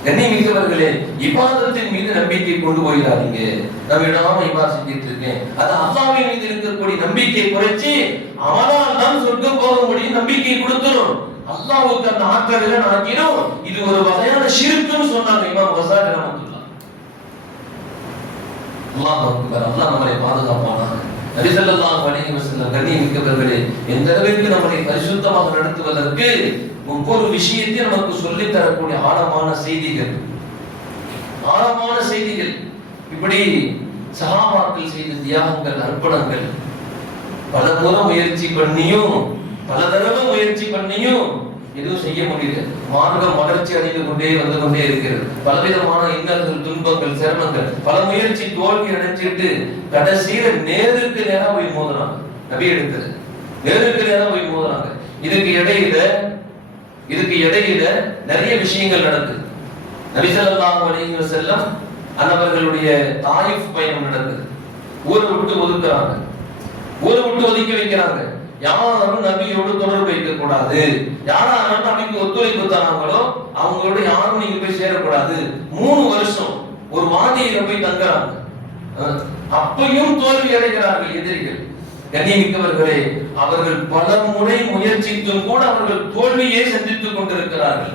கண்ணியமிக்கவர்களே, இபாதத்தின் மீது நம்பிக்கை கொண்டு போயிடாதீங்க. நம்ம இடமா இபாதத் செஞ்சிட்டு இருக்கேன், அது அல்லாஹ்வின் மீது இருக்கக்கூடிய நம்பிக்கை குறைச்சி அவனால் தான் சொர்க்கம் போக முடியும் நம்பிக்கை கொடுத்துரும். அல்லாஹ்வுக்கு அந்த ஆற்றலை ஆக்கிரும். இது ஒரு வகையான ஷிர்க்குன்னு சொன்னாங்க இமாம் கஸாலி ரஹ்மத்துல்லாஹ். அல்லாஹ் அக்பர். அல்லாஹ் நம்மை பாதுகாப்பானாக. நபி ஸல்லல்லாஹு அலைஹி வஸல்லம் கண்ணியமிக்கவர்களே, எந்த அளவிற்கு நம்மை பரிசுத்தமாக நடத்துவதற்கு ஒவ்வொரு விஷயத்தையும் நமக்கு சொல்லித் தரக்கூடிய ஆழமான செய்திகள். இப்படி சஹாபாக்கள் செய்த தியாகங்கள், அர்ப்பணங்கள், பல முறை முயற்சி பண்ணியும் பல தடவை முயற்சி பண்ணியும் எதுவும் செய்ய முடியல. மார்க்கம் வளர்ச்சி அடைந்து கொண்டே வந்து கொண்டே இருக்கிறது. பலவிதமான இன்னல்கள், துன்பங்கள், சிரமங்கள், பல முயற்சி தோல்வி அடைஞ்சிட்டு கடைசியில நேருக்கு நேரம் போய் மோதுறாங்க. நபி எடுத்தது நேருக்கு நேரம் போய் மோதுறாங்க. இதுக்கு இடையில நிறைய விஷயங்கள் நடக்குது. நபி ஸல்லல்லாஹு அலைஹி வஸல்லம் அன்னவர்களுடைய தாயிஃப் பயணம் நடக்குது. ஊரை விட்டு ஒதுக்குறாங்க, ஊரை விட்டு ஒதுக்கி வைக்கிறாங்க. யாரும் நபியோடு தொடர்பு வைக்க கூடாது, யாரும் நபிக்கு ஒத்துழைப்பு தராங்களோ அவங்களோட யாரும் நீங்க போய் சேரக்கூடாது. 3 வருஷம் ஒரு வாதியில போய் தங்குறாங்க. அப்பையும் தோல்வி அடைகிறார்கள் எதிரிகள். கண்ணியமிக்கவர்களே, அவர்கள் பல முறை முயற்சித்தும் கூட அவர்கள் தோல்வியை சந்தித்துக் கொண்டிருக்கிறார்கள்.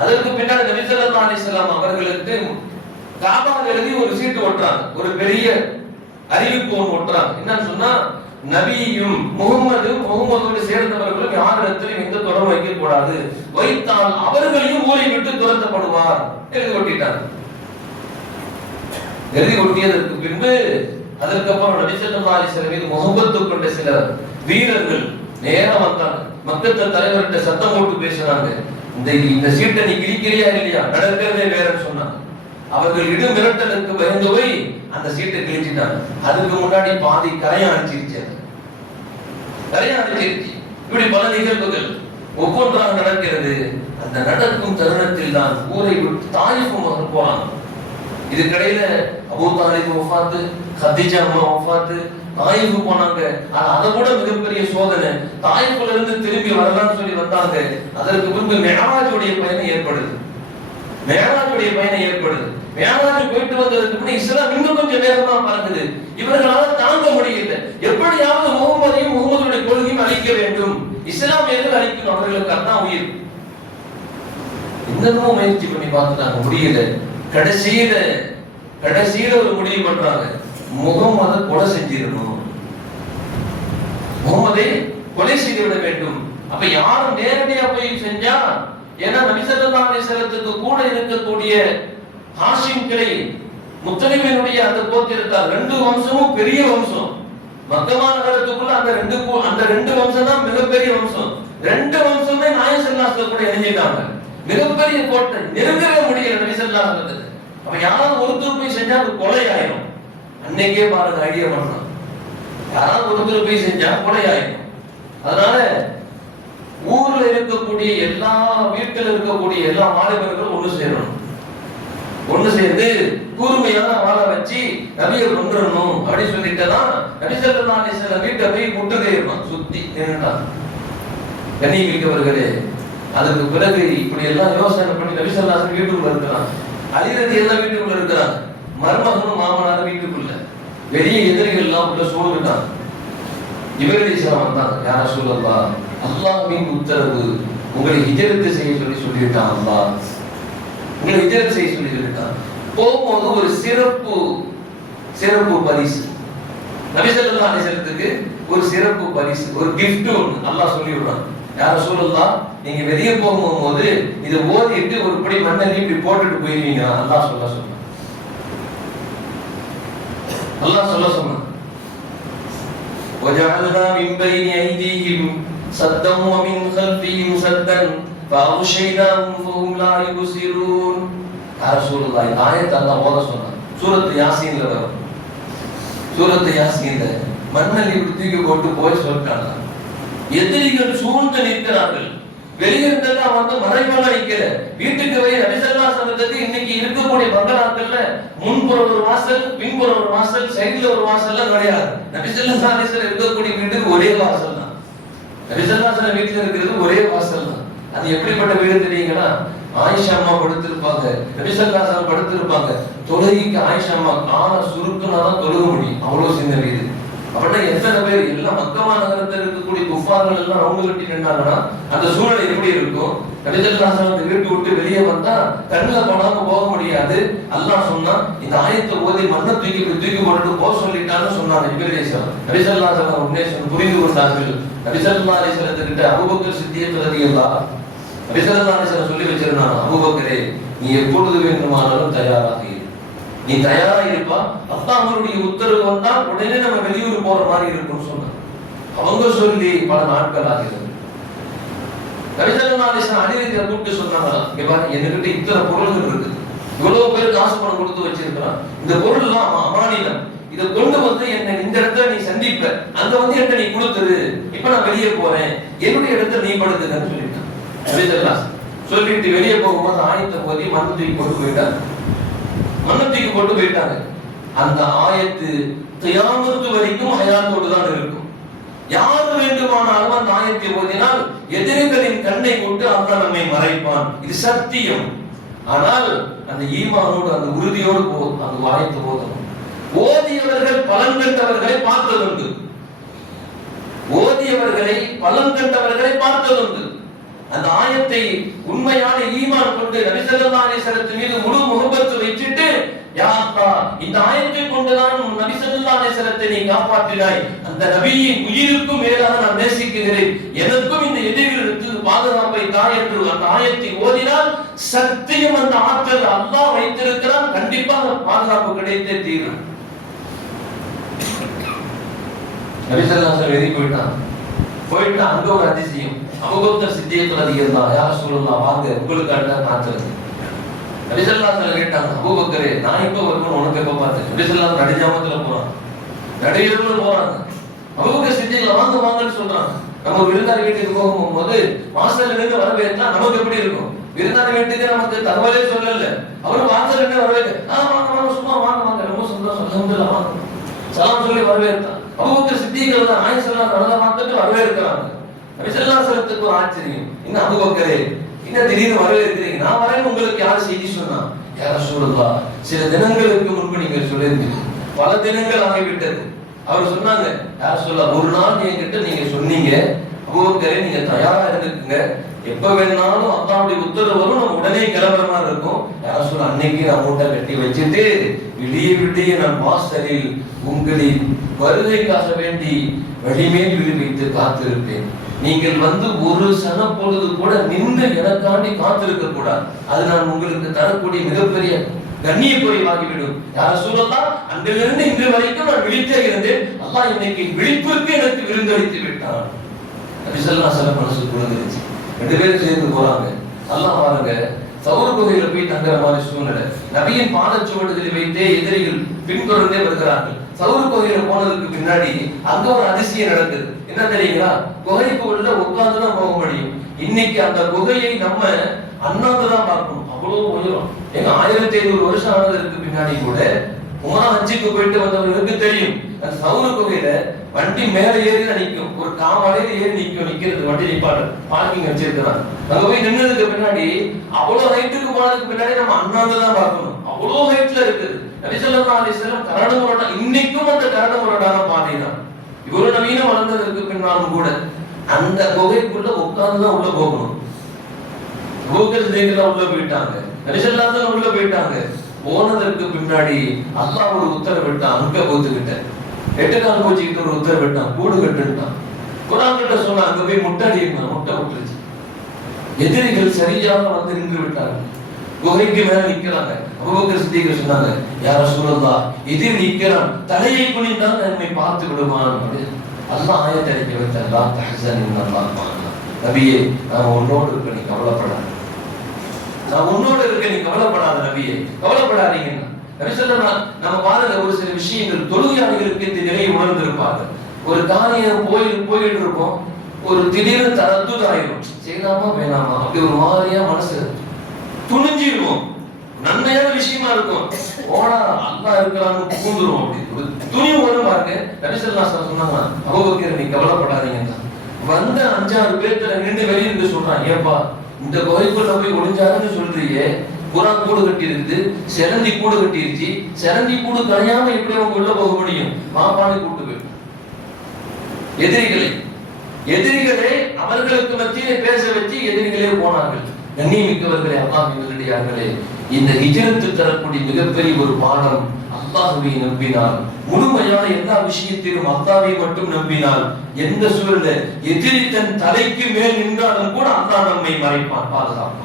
அதற்கு பின்னால் நபி ஸல்லல்லாஹு அலைஹி வஸல்லம் அவர்களுக்கு காபா எழுதி ஒரு சீட்டு ஒட்டுறாங்க, ஒரு பெரிய அறிவிப்பு ஒன்று ஒட்டுறாங்க. என்னன்னு சொன்னா, நபியும் முகமதோடு சேர்ந்தவர்களும் யாரிடத்திலும் எந்த தொடர்பு வைக்க கூடாது, வைத்தால் அவர்களையும் ஊரை விட்டு துரத்தப்படுவார் எழுதி ஒட்டிட்டாங்க. எழுதி ஒட்டியதற்கு பின்பு அதற்கப்புறம் நபி ஸல்லல்லாஹு அலைஹி வஸல்லம் மீது முஹப்பத்து கொண்ட சில வீரர்கள் நேரம் வந்தாங்க. மக்கள் தலைவர்கிட்ட சத்தம் போட்டு பேசுறாங்க, இந்த சீட்டை நீ கிழிக்கிறியா இல்லையா, நடக்கிறதே வேறன்னு சொன்னாங்க. அவர்கள் இடு மிரட்டலுக்கு பயந்து போய் அந்த சீட்டை கிழிச்சிட்டாங்க. அதுக்கு முன்னாடி பாதி கரையா அடிச்சிருச்சு. இப்படி பல நிகழ்வுகள் ஒவ்வொன்றாக நடக்கிறது. அந்த நடக்கும் தருணத்தில் தான் ஊரை விட்டு தாயிஃப் போறாங்க. இதுக்கிடையில அபூ தாலிப் வஃபாத்து, கதீஜா அம்மா வஃபாத்து, தாயிஃப் போனாங்க. அதை கூட மிகப்பெரிய சோதனை. தாயிஃப்ல இருந்து திரும்பி வரலாம்னு சொல்லி வந்தாங்க. அதற்கு முன்பு மிஅராஜுடைய பயணம் ஏற்படுது. மிஅராஜ் போயிட்டு வந்ததுக்கு முன்னாடி இஸ்லாம் இன்னும் கொஞ்சம் வேகமா பறக்குது. இவர்களால தாங்க முடியல. எப்படியாவது முகமதையும் முகமதுடைய கொள்கையும் அழிக்க வேண்டும், இஸ்லாம் எது அழிக்கணும், அவர்களுக்கு அதான் உயிர். இன்னமும் முயற்சி பண்ணி பார்த்துட்டாங்க, முடியல. கடைசியில ஒரு முடிவு பண்றாங்க, முகமதை கொலை செஞ்சிடணும், முகமதை கொலை செய்து விட வேண்டும். அப்ப யாரும் நேரடியா போய் செஞ்சா, ஏன்னா நபி ஸல்லல்லாஹு அலைஹி வஸல்லத்துக்கு கூட இருக்கக்கூடிய ஹாஷிம் கிளை முத்தலிபினுடைய அந்த கோத்திரத்தார் 2 வம்சமும் பெரிய வம்சம். மக்கமா நகரத்துக்குள்ள அந்த ரெண்டு வம்சம் தான் மிகப்பெரிய வம்சம். 2 வம்சமே நாயகம் ஸல்லல்லாஹு அலைஹி வஸல்லம் கூட இணைஞ்சிட்டாங்க. மிகப்பெரிய கோட்டை, நெருங்கவே முடியல நபி ஸல்லல்லாஹு அலைஹி வஸல்லம். அப்ப யாராவது ஒருத்தர் போய் செஞ்சா அது கொலை ஆயிடும். அன்னைக்கே பாருங்க ஐடியா பண்ணலாம், யாராவது ஒருத்தர் போய் செஞ்சா கொலை ஆயிடும். அதனால ஊர்ல இருக்கக்கூடிய எல்லா வீட்டில் இருக்கக்கூடிய எல்லா வாலிபர்களும் ஒண்ணு சேரணும். ஒண்ணு சேர்ந்து கூர்மையான வாழ வச்சு நபியை கொன்றணும் அப்படின்னு சொல்லிட்டுதான் நபி ஸல்லல்லாஹு அலைஹி வஸல்லம் வீட்டை போய் முட்டுகையிடணும், சுத்தி நின்னுட்டாங்க. கண்ணியமிக்கவர்களே, அதுக்கு பிறகு இப்படி எல்லாம் யோசனை பண்ணி நபி ஸல்லல்லாஹு அலைஹி வஸல்லம் வீட்டுக்குள்ள இருக்கிறாங்க. அலி ரலியல்லாஹு வீட்டுக்குள்ள இருக்கிறாங்க. மருமகனும் மாமனாரும் வீட்டுக்குள்ள, வெளியே எதிரிகள் எல்லாம் உள்ள சூழ்ந்துட்டாங்க. ஜிப்ரீல் அலைஹிஸ்ஸலாம் வந்தாங்க. யா ரசூலல்லாஹ், அல்லாஹ்வின் உத்தரவு, உங்களை ஹிஜ்ரத் செய்ய சொல்லிட்டான். அல்லாஹ் உங்களை ஹிஜ்ரத் செய்ய சொல்லிட்டான். போகும்போது ஒரு சிறப்பு பரிசு நபி ஸல்லல்லாஹு அலைஹி வஸல்லத்துக்கு ஒரு சிறப்பு பரிசு, ஒரு கிஃப்ட் ஒன்று அல்லாஹ் சொல்லி விடுறான். யா ரசூலல்லாஹ், நீங்க வெளியே போகும்போது இதை ஓதிட்டு ஒரு படி மண்ணை இப்படி போட்டுட்டு போயிருவீங்க. அல்லாஹ் சொல்ல சொன்னான். அல்லாஹ் சொல்ல சொன்னான். وَجَعَلْنَا مِنْ بَيْنِ أَيْدِيهِمْ سَدًّا وَمِنْ خَلْفِهِمْ سَدًّا فَأَغْشَيْنَاهُمْ فَهُمْ لَا يُبْصِرُونَ. யா ரசூலுல்லாஹ், இந்த ஆயத்தை அல்லாஹ் ஓத சொன்னான். சூரத்து யாசீன்ல வரும். சூரத்து யாசீன்ல மண்ணை இப்படி தூக்கி போட்டு போய் சொல்லிட்டாங்க. எதிரிகள் சூழ்ந்து நிற்கிறார்கள். வெளியிருந்தெல்லாம் வந்து மறைவாக நிற்கிற வீட்டுக்கு போய் நபி ஸல்லல்லாஹு அலைஹி வஸல்லம் இன்னைக்கு இருக்கக்கூடிய பங்களாக்கள்ல முன்புற ஒரு வாசல், பின்புற ஒரு வாசல், சைடுல ஒரு வாசல்லாம் கிடையாது. நபி ஸல்லல்லாஹு அலைஹி வஸல்லம் இருக்கக்கூடிய வீட்டுக்கு ஒரே வாசல் தான். நபி ஸல்லல்லாஹு அலைஹி வஸல்லம் வீட்டுல இருக்கிறது ஒரே வாசல் தான். அது எப்படிப்பட்ட வீடு தெரியுங்களா? ஆயிஷா அம்மா படுத்திருப்பாங்க, நபி ஸல்லல்லாஹு அலைஹி வஸல்லம் படுத்திருப்பாங்க. தொழுகைக்கு ஆயிஷா அம்மா காலை சுருக்குனாதான் தொழுக முடியும், அவ்வளவு சின்ன வீடு. அப்படின்னா எத்தனை பேர் எல்லாம் மக்கமா நகரத்தில் இருக்கக்கூடிய குஃபார்கள் எல்லாம் அவங்க கட்டி நின்றாங்கன்னா அந்த சூழ்நிலை எப்படி இருக்கும்? நபி ஸல்லல்லாஹு அலைஹி வஸல்லம் வீட்டு விட்டு வெளியே வந்தா கண்ணுல படாம போக முடியாது. அல்லாஹ் சொன்னா இந்த ஆயத்தை ஓதி மண்ணை தூக்கி போட்டுட்டு போக சொல்லிட்டான்னு சொன்னாங்க ஜிப்ரீல் அலைஹிஸ்ஸலாம். நபி ஸல்லல்லாஹு அலைஹி வஸல்லம் உடனே புரிந்து கொண்டார்கள். நபி ஸல்லல்லாஹு அலைஹி வஸல்லம் கிட்ட அபூபக்கர் சித்திக் ரலியல்லாஹு நபி ஸல்லல்லாஹு அலைஹி வஸல்லம் சொல்லி வச்சிருந்தாங்க, அபூபக்கரே, நீ எப்பொழுது வேண்டுமானாலும் தயாராக இரு, நீ தயாரா இருப்பா, அல்லாஹ் அவருடைய உத்தரவு வந்தா உடனே நம்ம வெளியூர் போற மாதிரி இருக்கும்னு சொன்னாங்க. அவங்க சொல்லி பல நாட்கள் ஆகிறது. நபி ஸல்லல்லாஹு அலைஹி வஸல்லம் அலியை கூப்பிட்டு சொன்னாங்க, இங்க பாரு, என்கிட்ட இத்தனை பொருள்கள் இருக்கு, இவ்வளவு பேர் காசு பணம் கொடுத்து வச்சிருக்கிறான், இந்த பொருள் எல்லாம் அமானிதம், இதை கொண்டு வந்து என்ன இந்த இடத்துல நீ சந்திப்ப, அங்க வந்து என்ன நீ கொடுத்துரு, இப்ப நான் வெளியே போறேன், என்னுடைய இடத்துல நீ படுத்துன்னு சொல்லிட்டான். நபி ஸல்லல்லாஹு அலைஹி வஸல்லம் சொல்லிட்டு வெளியே போகும்போது ஆயத்தை போதி மண்ணை தூக்கி போட்டு போயிட்டாங்க. அந்த ஆயத்து கியாமத் வரைக்கும் ஹயாத்தோடு தான் இருக்கும். யார் வேண்டுமானாலும் அந்த ஆயத்தை ஓதினால் எதிரிகளின் கண்ணை கொண்டு அல்லாஹ் நம்மை மறைப்பான், இது சத்தியம். ஆனால் அந்த ஈமானோடு அந்த உறுதியோடு அந்த ஆயத்தை ஓதணும். ஓதியவர்கள் பலன் கண்டவர்களை பார்த்ததுண்டு, அந்த ஆயத்தை உண்மையான ஈமான் கொண்டு நபி ஸல்லல்லாஹு அலைஹி வஸல்லம் மீது முழு முஹப்பத் வைச்சிட்டு, யா அல்லாஹ், இந்த ஆயத்தை கொண்டுதான் நபி ஸல்லல்லாஹு அலைஹி வஸல்லம் நீ காப்பாற்றினாய், அந்த நபியின் உயிருக்கும் மேலாக நான் நேசிக்கிறேன், எனக்கும் இந்த எதிரிகளுக்கு பாதுகாப்பை தா என்று அந்த ஆயத்தை ஓதினால் சத்தியம் அந்த ஆற்றல் அல்லாஹ் வைத்திருக்கிறான், கண்டிப்பாக பாதுகாப்பு கிடைத்தே தீரும். நபி ஸல்லல்லாஹு அலைஹி வஸல்லம் போயிட்டு அங்க ஒரு அதிசயம், அபூபக்கர் சித்திக் ரலியல்லாஹு யா ரசூலுல்லாஹ், வாங்க உங்களுக்கு அடுத்த காத்துறது. நபி ஸல்லல்லாஹு அலைஹி வஸல்லம் கேட்டாங்க, அபூபக்கரே, நான் இப்ப வருவேன், உனக்கு எப்ப பார்த்தேன்? நபி ஸல்லல்லாஹு அலைஹி வஸல்லம் நடுஜாமத்துல போறாங்க, நடுஇரவுல போறாங்க. அபூபக்கர் சித்திக் வாங்கன்னு சொல்றாங்க. நம்ம விருந்தாளி வீட்டுக்கு போகும்போது வாசல்ல இருந்து வரவேற்றா நமக்கு எப்படி இருக்கும்? விருந்தாளி வீட்டுக்கு நமக்கு தகவலே சொல்லல, அவரு வாசல்ல இருந்து வரவேற்று வாங்க சும்மா வாங்க ரொம்ப சந்தோஷம் அல்ஹம்துலில்லாஹ் வாங்க சலாம் சொல்லி வரவேற்றான். அபூபக்கர் சித்திக் ஆயிஷா ஸல்லல்லாஹு அலைஹி வஸல்லம் பார்த்துட்டு வரவேற்கிறாங்க. நபி ஸல்லல்லாஹு அலைஹி வஸல்லம் ஒரு ஆச்சரியம், என்ன அபூபக்கரே, என்ன திடீர்னு வரவேற்கிறீங்க? நான் வரேன்னு உங்களுக்கு யார் செய்தி சொன்னா? யா ரசூலுல்லாஹ், சில தினங்களுக்கு முன்பு நீங்க சொல்லியிருந்தீங்க, பல தினங்கள் ஆகிவிட்டது. அவர் சொன்னாங்க, யா ரசூலுல்லாஹ், ஒரு நாள் என்கிட்ட நீங்க சொன்னீங்க, அபூபக்கரே நீங்க தயாரா இருந்துக்குங்க, எப்ப வேணாலும் அல்லாஹ்வுடைய உத்தரவு வரும், நம்ம உடனே கிளம்புற மாதிரி இருக்கும். யா ரசூலுல்லாஹ், அன்னைக்கு நான் மூட்டை கட்டி வச்சுட்டு விடிய நான் வாசலில் உங்களின் வருகைக்காக வேண்டி வழிமேல் விழித்து காத்திருப்பேன். நீங்கள் வந்து ஒரு சன பொழுது கூட நின்று எனக்காண்டி காத்திருக்க கூடாது, அது நான் உங்களுக்கு தரக்கூடிய மிகப்பெரிய கண்ணிய குறைவாகிவிடும். யார சூழல்லாம் அன்றிலிருந்து இன்று வரைக்கும் நான் விழித்தே இருந்தேன், அல்லாஹ் இன்னைக்கு விழிப்புக்கு எனக்கு விருந்தளித்து விட்டான். நபி ஸல்லல்லாஹு அலைஹி வஸல்லம் மனசு குளிர்ந்துருச்சு. ரெண்டு பேரும் சேர்ந்து போறாங்க. அல்லாஹ் பாருங்க, சவுர் குகையில போய் தங்குற மாதிரி சூழ்நிலை. நபியின் பாதச்சுவடுகளை வைத்தே எதிரிகள் பின்தொடர்ந்தே வருகிறார்கள். சவுர் குகையில போனதுக்கு பின்னாடி அங்க ஒரு அதிசயம் நடக்குது. என்ன தெரியுங்களா? குகைக்குள்ள உட்கார்ந்துதான் போக முடியும். இன்னைக்கு அந்த குகையை நம்ம அண்ணாந்துதான் பார்க்கணும். அவ்வளவு உயரம். எங்க 1500 வருஷம் ஆனதற்கு பின்னாடி கூட உமரா ஹஜ்ஜுக்கு போயிட்டு வந்தவர்களுக்கு தெரியும், அந்த சவுர் குகையில வண்டி மேல ஏறி நிற்கும், ஒரு காமலையில ஏறி நிக்கிறது வண்டி நிப்பாட்டு பார்க்கிங் வச்சிருக்கிறான். அங்க போய் நின்னதுக்கு பின்னாடி அவ்வளவு ஹைட்டுக்கு போனதுக்கு பின்னாடி நம்ம அண்ணாந்துதான் பார்க்கணும். அவ்வளவு ஹைட்ல இருக்குது. நபி ஸல்லல்லாஹு அலைஹி வஸல்லம் கரடு முரடா, இன்னைக்கும் அந்த கரடு முரடான பாதை தான். இவ்வளவு நவீனம் வளர்ந்ததற்கு பின்னாலும் கூட அந்த குகைக்குள்ள உட்கார்ந்துதான் உள்ள போகணும். பூக்கல் தேங்கலாம் உள்ள போயிட்டாங்க, நபி ஸல்லல்லாஹு அலைஹி வஸல்லம் உள்ள போயிட்டாங்க. போனதற்கு பின்னாடி அல்லாஹ் ஒரு உத்தரவிட்டான், அங்க போத்துக்கிட்ட 8 கால் பூச்சிக்கிட்ட ஒரு உத்தரவிட்டான், கூடு கட்டுட்டான். குர்ஆன் கிட்ட சொன்னா அங்க போய் முட்டடிங்க, முட்டை விட்டுருச்சு. எதிரிகள் சரியாக வந்து நின்று விட்டார்கள். குகைக்கு மேல நிக்கிறாங்க. அபூபக்கர் சித்திக் சொன்னாங்க, யா ரசூலல்லாஹ், எதிரி நிக்கிறான், தலையை குனிந்தால் நம்மை பார்த்து விடுவான். அல்லாஹ் ஆயத்தை இறக்கி வச்சான், லா தஹ்சன் இன்னல்லாஹ் மஅனா. நபியே, நான் உன்னோடு இருக்க, நீ கவலைப்படாத. நான் உன்னோடு இருக்க, நீ கவலைப்படாத நபியே, கவலைப்படாதீங்க. நபி ஸல்லல்லாஹு நம்ம பாருங்க, ஒரு சில விஷயங்கள் தொழுகையாளிகளுக்கு இந்த நிலையை உணர்ந்திருப்பாங்க. ஒரு காரியம் போயிட்டு இருக்கும், ஒரு திடீர்னு தரத்துதாயிரும், செய்யலாமா வேணாமா, அப்படி ஒரு மாதிரியா மனசு துணிஞ்சிருக்கும். நன்மையான விஷயமா இருக்கும், ஓடா அல்லாஹ் இருக்கிறான்னு பூந்துரும். அப்படி ஒரு துணிவு வரும் பாருங்க. நபி ஸல்லல்லாஹு அலைஹி வஸல்லம் சொன்னாங்க, அபூபக்கர் நீ கவலைப்படாதீங்க. வந்த 5-6 பேர்த்துல நின்று வெளியே இருந்து சொல்றான், ஏப்பா இந்த குகைக்குள்ள போய் ஒளிஞ்சாருன்னு சொல்றியே, புறா கூடு கட்டி இருக்குது, செரந்தி கூடு கட்டிருச்சு, செரந்தி கூடு கலையாம எப்படி அவங்க உள்ள போக முடியும்? பாப்பானை கூட்டு போய் எதிரிகளே அவர்களுக்கு மத்தியிலே பேச வச்சு எதிரிகளே போனார்கள். கண்ணியமிக்கவர்களே, அல்லாஹ்வின் நல்லடியார்களே, இந்த ஹிஜ்ரத் தரக்கூடிய மிகப்பெரிய ஒரு பாடம், அல்லாஹ்வை நம்பினால், முழுமையான எல்லா விஷயத்திலும் அல்லாஹ்வை மட்டும் நம்பினால், எந்த சூழல்ல எதிரி தன் தலைக்கு மேல் நின்றாலும் கூட அல்லாஹ் நம்மை மறைப்பான், பாதுகாப்பான்.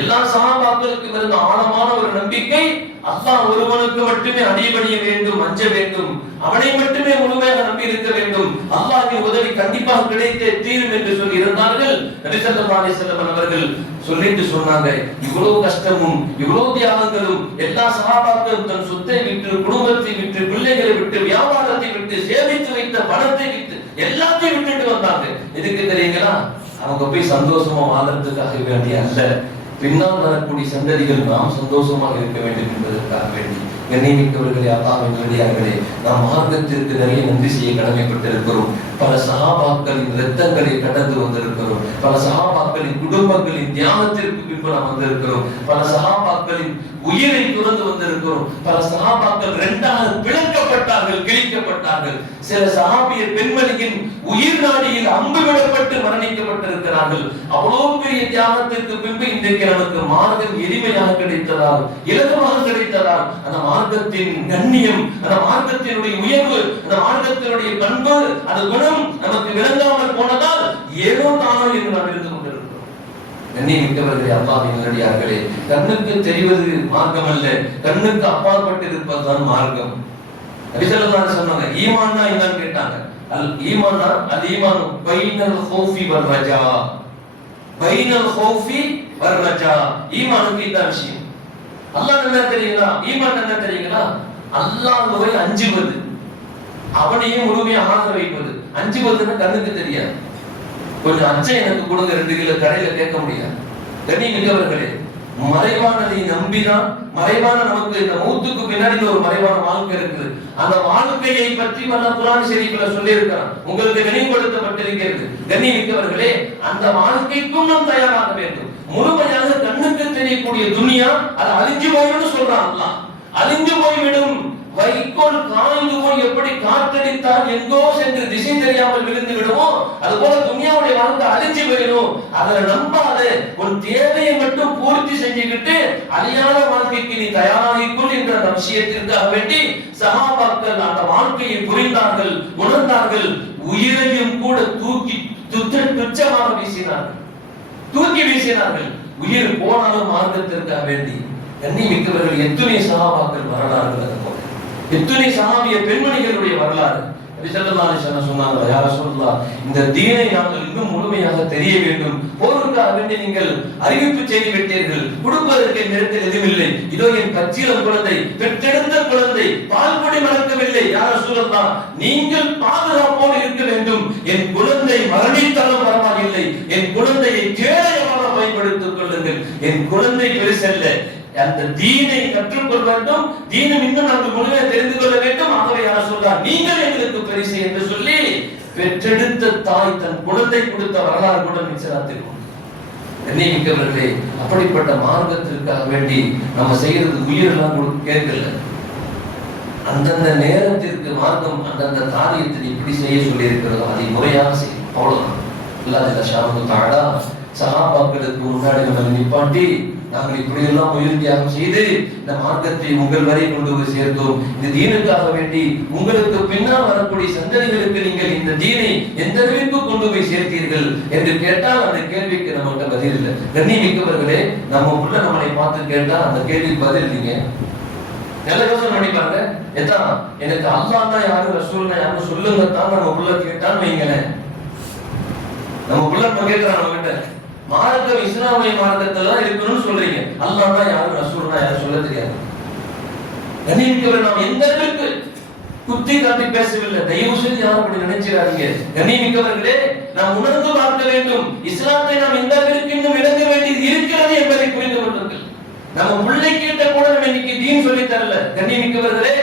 எல்லா சஹாபாக்களுக்கும் இருந்த ஆழமான ஒரு நம்பிக்கை, அல்லாஹ் ஒருவனுக்கு மட்டுமே அடிபணிய வேண்டும், அஞ்ச வேண்டும், அவனை மட்டுமே முழுமையாக நம்பி இருக்க வேண்டும், அல்லாஹ்வின் உதவி கண்டிப்பாக கிடைத்தே தீரும் என்று சொல்லி இருந்தார்கள். நபி ஸல்லல்லாஹு அலைஹி வஸல்லம் அவர்கள் சொல்லிட்டு சொன்னாங்க, இவ்வளவு கஷ்டமும் இவ்வளவு தியாகங்களும் எல்லா சஹாபாக்களும் தன் சொத்தை விட்டு, குடும்பத்தை விட்டு, பிள்ளைகளை விட்டு, வியாபாரத்தை விட்டு, சேமித்து வைத்த பணத்தை விட்டு, எல்லாத்தையும் விட்டுட்டு வந்தாங்க. எதுக்கு தெரியுங்களா? அவங்க போய் சந்தோஷமா வாழ்றதுக்காக வேண்டிய அல்ல, பின்னால் வரக்கூடிய சந்ததிகள் நாம் சந்தோஷமாக இருக்க வேண்டும் என்பதற்காக வேண்டி. கண்ணியமிக்கவர்களே, அல்லாஹ்வின் நல்லடியார்களே, நாம் மார்க்கத்திற்கு நிறைய நன்றி செய்ய கடமைப்பட்டிருக்கிறோம். பல சஹாபாக்களின் இரத்தங்களை கடந்து வந்திருக்கிறோம். பல சஹாபாக்களின் குடும்பங்களின் தியாகத்திற்கு பின்பு நாம் வந்திருக்கிறோம். பல சஹாபாக்களின் உயிரை துறந்து வந்திருக்கிறோம். பல சஹாபாக்கள் 2ஆக பிளக்கப்பட்டார்கள், கிழிக்கப்பட்டார்கள். சில சஹாபிய பெண்மணியின் உயிர் நாடியில் அம்பு விடப்பட்டு மரணிக்கப்பட்டிருக்கிறார்கள். அவ்வளவு பெரிய தியாகத்திற்கு பின்பு இன்றைக்கு நமக்கு மார்க்கம் எளிமையாக கிடைத்ததால், இலகுவாக கிடைத்ததால், அந்த மார்க்கத்தின் கண்ணியம், அந்த மார்க்கத்தினுடைய உயர்வு, அந்த மார்க்கத்தினுடைய பண்பு, அந்த குணம் நமக்கு விளங்காமல் போனதால் ஏதோ தானோ என்று நாம் இருந்து கொண்டிருக்கிறோம். கண்ணியமிக்கவர்களே, அல்லாஹ்வின் நல்லடியார்களே, கண்ணுக்கு தெரிவது மார்க்கம் அல்ல, கண்ணுக்கு அப்பாற்பட்டு இருப்பதுதான் மார்க்கம். நபி ஸல்லல்லாஹு அலைஹி சொன்னாங்க, ஈமான்னா என்னன்னு கேட்டாங்க. அல் ஈமான்னா அல் ஈமானு பைனல் ஹௌஃபி வல் ரஜா, பைனல் ஹௌஃபி வல் ரஜா. ஈமானுக்கு இந்த விஷயம். அல்லாஹ் என்ன தெரியுங்களா? ஈமான் என்ன தெரியுங்களா? அல்லாஹ்வை அஞ்சுவது, அவனையே முழுமையாக ஆதர வைப்பது. அஞ்சுவதுன்னு கண்ணுக்கு தெரியாது. கொஞ்சம் அச்சம் எனக்கு கொடுங்க 2 கிலோ கடையில கேட்க முடியாது. கண்ணியமிக்கவர்களே, மறைவானதை நம்பிதான், மறைவான நமக்கு இந்த மௌத்துக்கு பின்னாடி ஒரு மறைவான வாழ்க்கை இருக்குது. அந்த வாழ்க்கையை பற்றி அல்லாஹ் குர்ஆன் ஷரீஃப்ல சொல்லி இருக்கிறான், உங்களுக்கு நினைவுபடுத்தப்பட்டிருக்கிறது. கண்ணியமிக்கவர்களே, அந்த வாழ்க்கைக்கும் நாம் தயாராக வேண்டும். முழுமையாக கண்ணுக்கு தெரியக்கூடிய துனியா அது அழிஞ்சு போய்விடும் சொல்றான் அல்லாஹ். அழிஞ்சு போய்விடும். வைக்கோல் காய்ந்து போய் எப்படி காற்றடித்தால் எங்கோ சென்று திசை தெரியாமல் விழுந்து விடுமோ, அது போல துனியாவுடைய வாழ்க்கை அழிஞ்சு போயிடும். அதை நம்பாத, உன் தேவையை மட்டும் பூர்த்தி செஞ்சுக்கிட்டு அழியாத வாழ்க்கைக்கு நீ தயாராகிக்கொள் என்ற விஷயத்திற்காக வேண்டி சஹாபாக்கள் அந்த வாழ்க்கையை புரிந்தார்கள், உணர்ந்தார்கள். உயிரையும் கூட தூக்கி துச்சமாக வீசினார்கள், தூக்கி வீசினார்கள். உயிர் போனாலும் மார்க்கத்திற்காக வேண்டி. கண்ணியமிக்கவர்கள், எத்துணை சஹாபாக்கள் வரலாறுகள், எத்துணை சஹாபிய பெண்மணிகளுடைய வரலாறு. ஸல்லல்லாஹு அலைஹி வஸல்லம் சொன்னாங்க, யா ரசூலுல்லாஹ், இந்த தீனை நாங்கள் இன்னும் முழுமையாக தெரிய வேண்டும். போருக்காக வேண்டி நீங்கள் அறிவிப்பு செய்து விட்டீர்கள், கொடுப்பதற்கு நேரத்தில் எதுவில்லை. இதோ என் பச்சிளம் குழந்தை, பெற்றெடுத்த குழந்தை, பால்பொடி மறக்கவில்லை. யா ரசூலுல்லாஹ், நீங்கள் பாதுகாப்போடு இருக்க வேண்டும். என் குழந்தை மரணித்தாலும் பரவாயில்லை, என் குழந்தையை கேடயமாக பயன்படுத்திக் கொள்ளுங்கள். என் குழந்தை பெருசல்ல, அந்த தீனை கற்றுக்கொள்ள வேண்டும், தீனும் இன்னும் நாங்கள் முழுமையாக தெரிந்து கொள்ள வேண்டும். ஆகவே யா ரசூலுல்லாஹ், நீங்கள் எங்களுக்கு பெருசு என்று சொல்லி பெற்றெடுத்த தாய் தன் குழந்தை கொடுத்த வரலாறு கூட நிச்சயத்திற்கு மிக்கவர்களே. அப்படிப்பட்ட மார்க்கத்திற்காக வேண்டி நம்ம செய்யறது உயிரெல்லாம் கேட்கல. அந்தந்த நேரத்திற்கு மார்க்கம் அந்தந்த காரியத்தை இப்படி செய்ய சொல்லி இருக்கிறதோ அதை முறையாக செய்யும். அவ்வளவுதான். அல்லாஹ் ஷாஹு தஆலா சஹாபாக்களுக்கு முன்னாடி நம்ம நிப்பாட்டி, நாங்கள் இப்படி எல்லாம் உயிர் தியாகம் செய்து இந்த மார்க்கத்தை உங்கள் வரை கொண்டு போய் சேர்த்தோம். இந்த தீனுக்காக வேண்டி உங்களுக்கு பின்னால் வரக்கூடிய சந்ததிகளுக்கு நீங்கள் இந்த தீனை எந்த அளவிற்கு கொண்டு போய் சேர்த்தீர்கள் என்று கேட்டால் அந்த கேள்விக்கு நம்மகிட்ட பதில் இல்லை. கண்ணியமிக்கவர்களே, நம்ம உள்ள நம்மளை பார்த்து கேட்டா அந்த கேள்விக்கு பதில் இல்லைங்க. நல்ல யோசனை பண்ணி பாருங்க. எனக்கு அல்லாஹ் தான் யாரு, ரசூல்னா யாருன்னு சொல்லுங்க தான் நம்ம உள்ள கேட்டான்னு வைங்களேன். நம்ம உள்ள கேட்கிறான் நம்ம கிட்ட, மார்க்கம் இஸ்லாமிய மார்க்கத்துல இருக்கணும்னு சொல்றீங்க, அல்லாஹ் தான் யாரு, ரசூல்னா யாரும் சொல்ல தெரியாது. கண்ணியமிக்கவர்கள், நாம் எந்த அளவுக்கு குத்தி காட்டி பேசவில்லை. தயவு செய்து யாரும் அப்படி நினைச்சிடாதீங்க. கண்ணியமிக்கவர்களே, நாம் உணர்ந்து பார்க்க வேண்டும். இஸ்லாத்தை நாம் எந்த அளவிற்கு இன்னும் விளங்க வேண்டியது இருக்கிறது என்பதை புரிந்து கொள்ளுங்கள். நம்ம பிள்ளை கேட்ட கூட நம்ம இன்னைக்கு தீன் சொல்லி தரல. கண்ணியமிக்கவர்களே,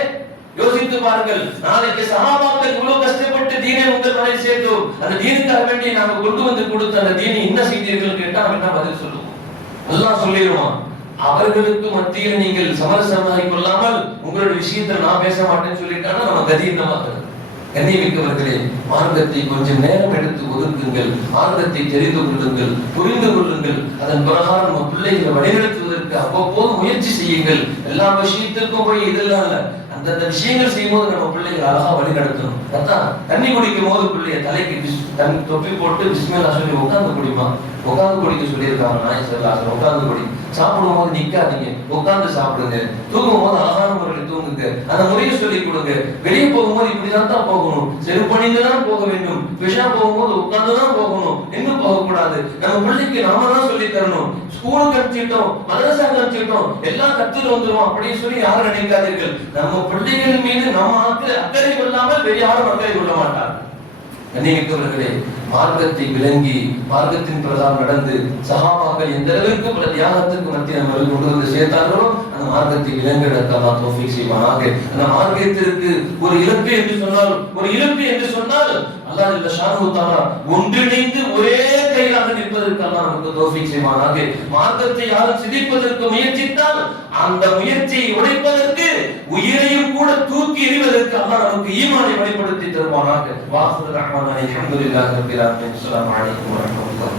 யோசித்து பாருங்கள். நாளைக்கு சஹாபாக்கள் இவ்வளவு கஷ்டப்பட்டு தீனை உங்கள் வரை சேர்த்தோம், அந்த தீனுக்காக வேண்டி நாம கொண்டு வந்து கொடுத்த அந்த தீனை என்ன செய்தீர்கள் கேட்டா என்ன பதில் சொல்லுவோம்? அல்லாஹ் சொல்லிடுவான், அவர்களுக்கு மத்தியில் நீங்கள் சமரசமாகி கொள்ளாமல் உங்களுடைய விஷயத்தில் நான் பேச மாட்டேன்னு சொல்லிட்டானா நம்ம கதி என்ன மாத்திரம். கண்ணியமிக்கவர்களே, மார்க்கத்தை கொஞ்சம் நேரம் எடுத்து ஒதுக்குங்கள், மார்க்கத்தை தெரிந்து கொள்ளுங்கள், புரிந்து கொள்ளுங்கள். அதன் பிரகாரம் நம்ம பிள்ளைகளை வழிநடத்துவதற்கு அவ்வப்போது முயற்சி செய்யுங்கள். எல்லா விஷயத்திற்கும் போய் இதெல்லாம் இல்ல, அந்தந்த விஷயங்கள் செய்யும் போது நம்ம பிள்ளைகள் அழகா வழி நடத்தணும். அதான் தண்ணி குடிக்கும் போது பிள்ளைய தலைக்கு தண்ணி தொப்பி போட்டு பிஸ்மில்லா சொல்லி உட்கார்ந்து குடிமா, உட்கார்ந்து குடிக்க சொல்லியிருக்காங்க நாய் சொல்லலாம். உட்கார்ந்து குடி. சாப்பிடும் போது நிக்காதீங்க, உட்கார்ந்து சாப்பிடுங்க. தூங்கும் போது அழகான முறையில் தூங்குங்க, அந்த முறையை சொல்லி கொடுங்க. வெளியே போகும்போது இப்படிதான் தான் போகணும், செருப்பணிந்து தான் போக வேண்டும். விஷா போகும்போது உட்கார்ந்து தான் போகணும், இன்னும் போகக்கூடாது. நம்ம பிள்ளைக்கு நாம தான் சொல்லி தரணும். ஸ்கூலுக்கு அனுப்பிச்சிட்டோம், மதரசா அனுப்பிச்சிட்டோம், எல்லாம் கத்துட்டு வந்துடும் அப்படின்னு சொல்லி யாரும் நினைக்காதீர்கள். நம்ம பிள்ளைகள் மீது நம்ம அக்கறை கொள்ளாமல் வேறு யாரும் அக்கறை கொள்ள மாட்டார்கள். கண்ணியமிக்கவர்களே, மார்க்கத்தை விளங்கி மார்க்கத்தின் பிரகாரம் நடந்து சஹாபாக்கள் எந்த அளவிற்கு பல தியாகத்திற்கு மத்திய நம்ம கொண்டு வந்து சேர்த்தார்களோ அந்த மார்க்கத்தை விளங்கெடுக்க தௌஃபீக் செய்வானாக. அந்த மார்க்கத்திற்கு ஒரு இலக்கு என்று சொன்னால் அல்லாஹ் ஜல்ல ஷானஹு தஆலா ஒன்றிணைந்து ஒரே கையிலாக நிற்பதற்கு அல்லாஹ் நமக்கு தௌஃபீக் செய்வானாக. மார்க்கத்தை யாரும் சிதைப்பதற்கு முயற்சித்தால் அந்த முயற்சியை உடைப்பதற்கு உயிரையும் கூட தூக்கி எறிவதற்கு அல்லாஹ் நமக்கு ஈமானை வெளிப்படுத்தி தருவானாக. வாஹிரு ரஹ்மான் அல்ஹம்துலில்லாஹி ரப்பில் ஆலமீன். அஸ்ஸலாமு அலைக்கும் வரஹ்மத்துல்லாஹி.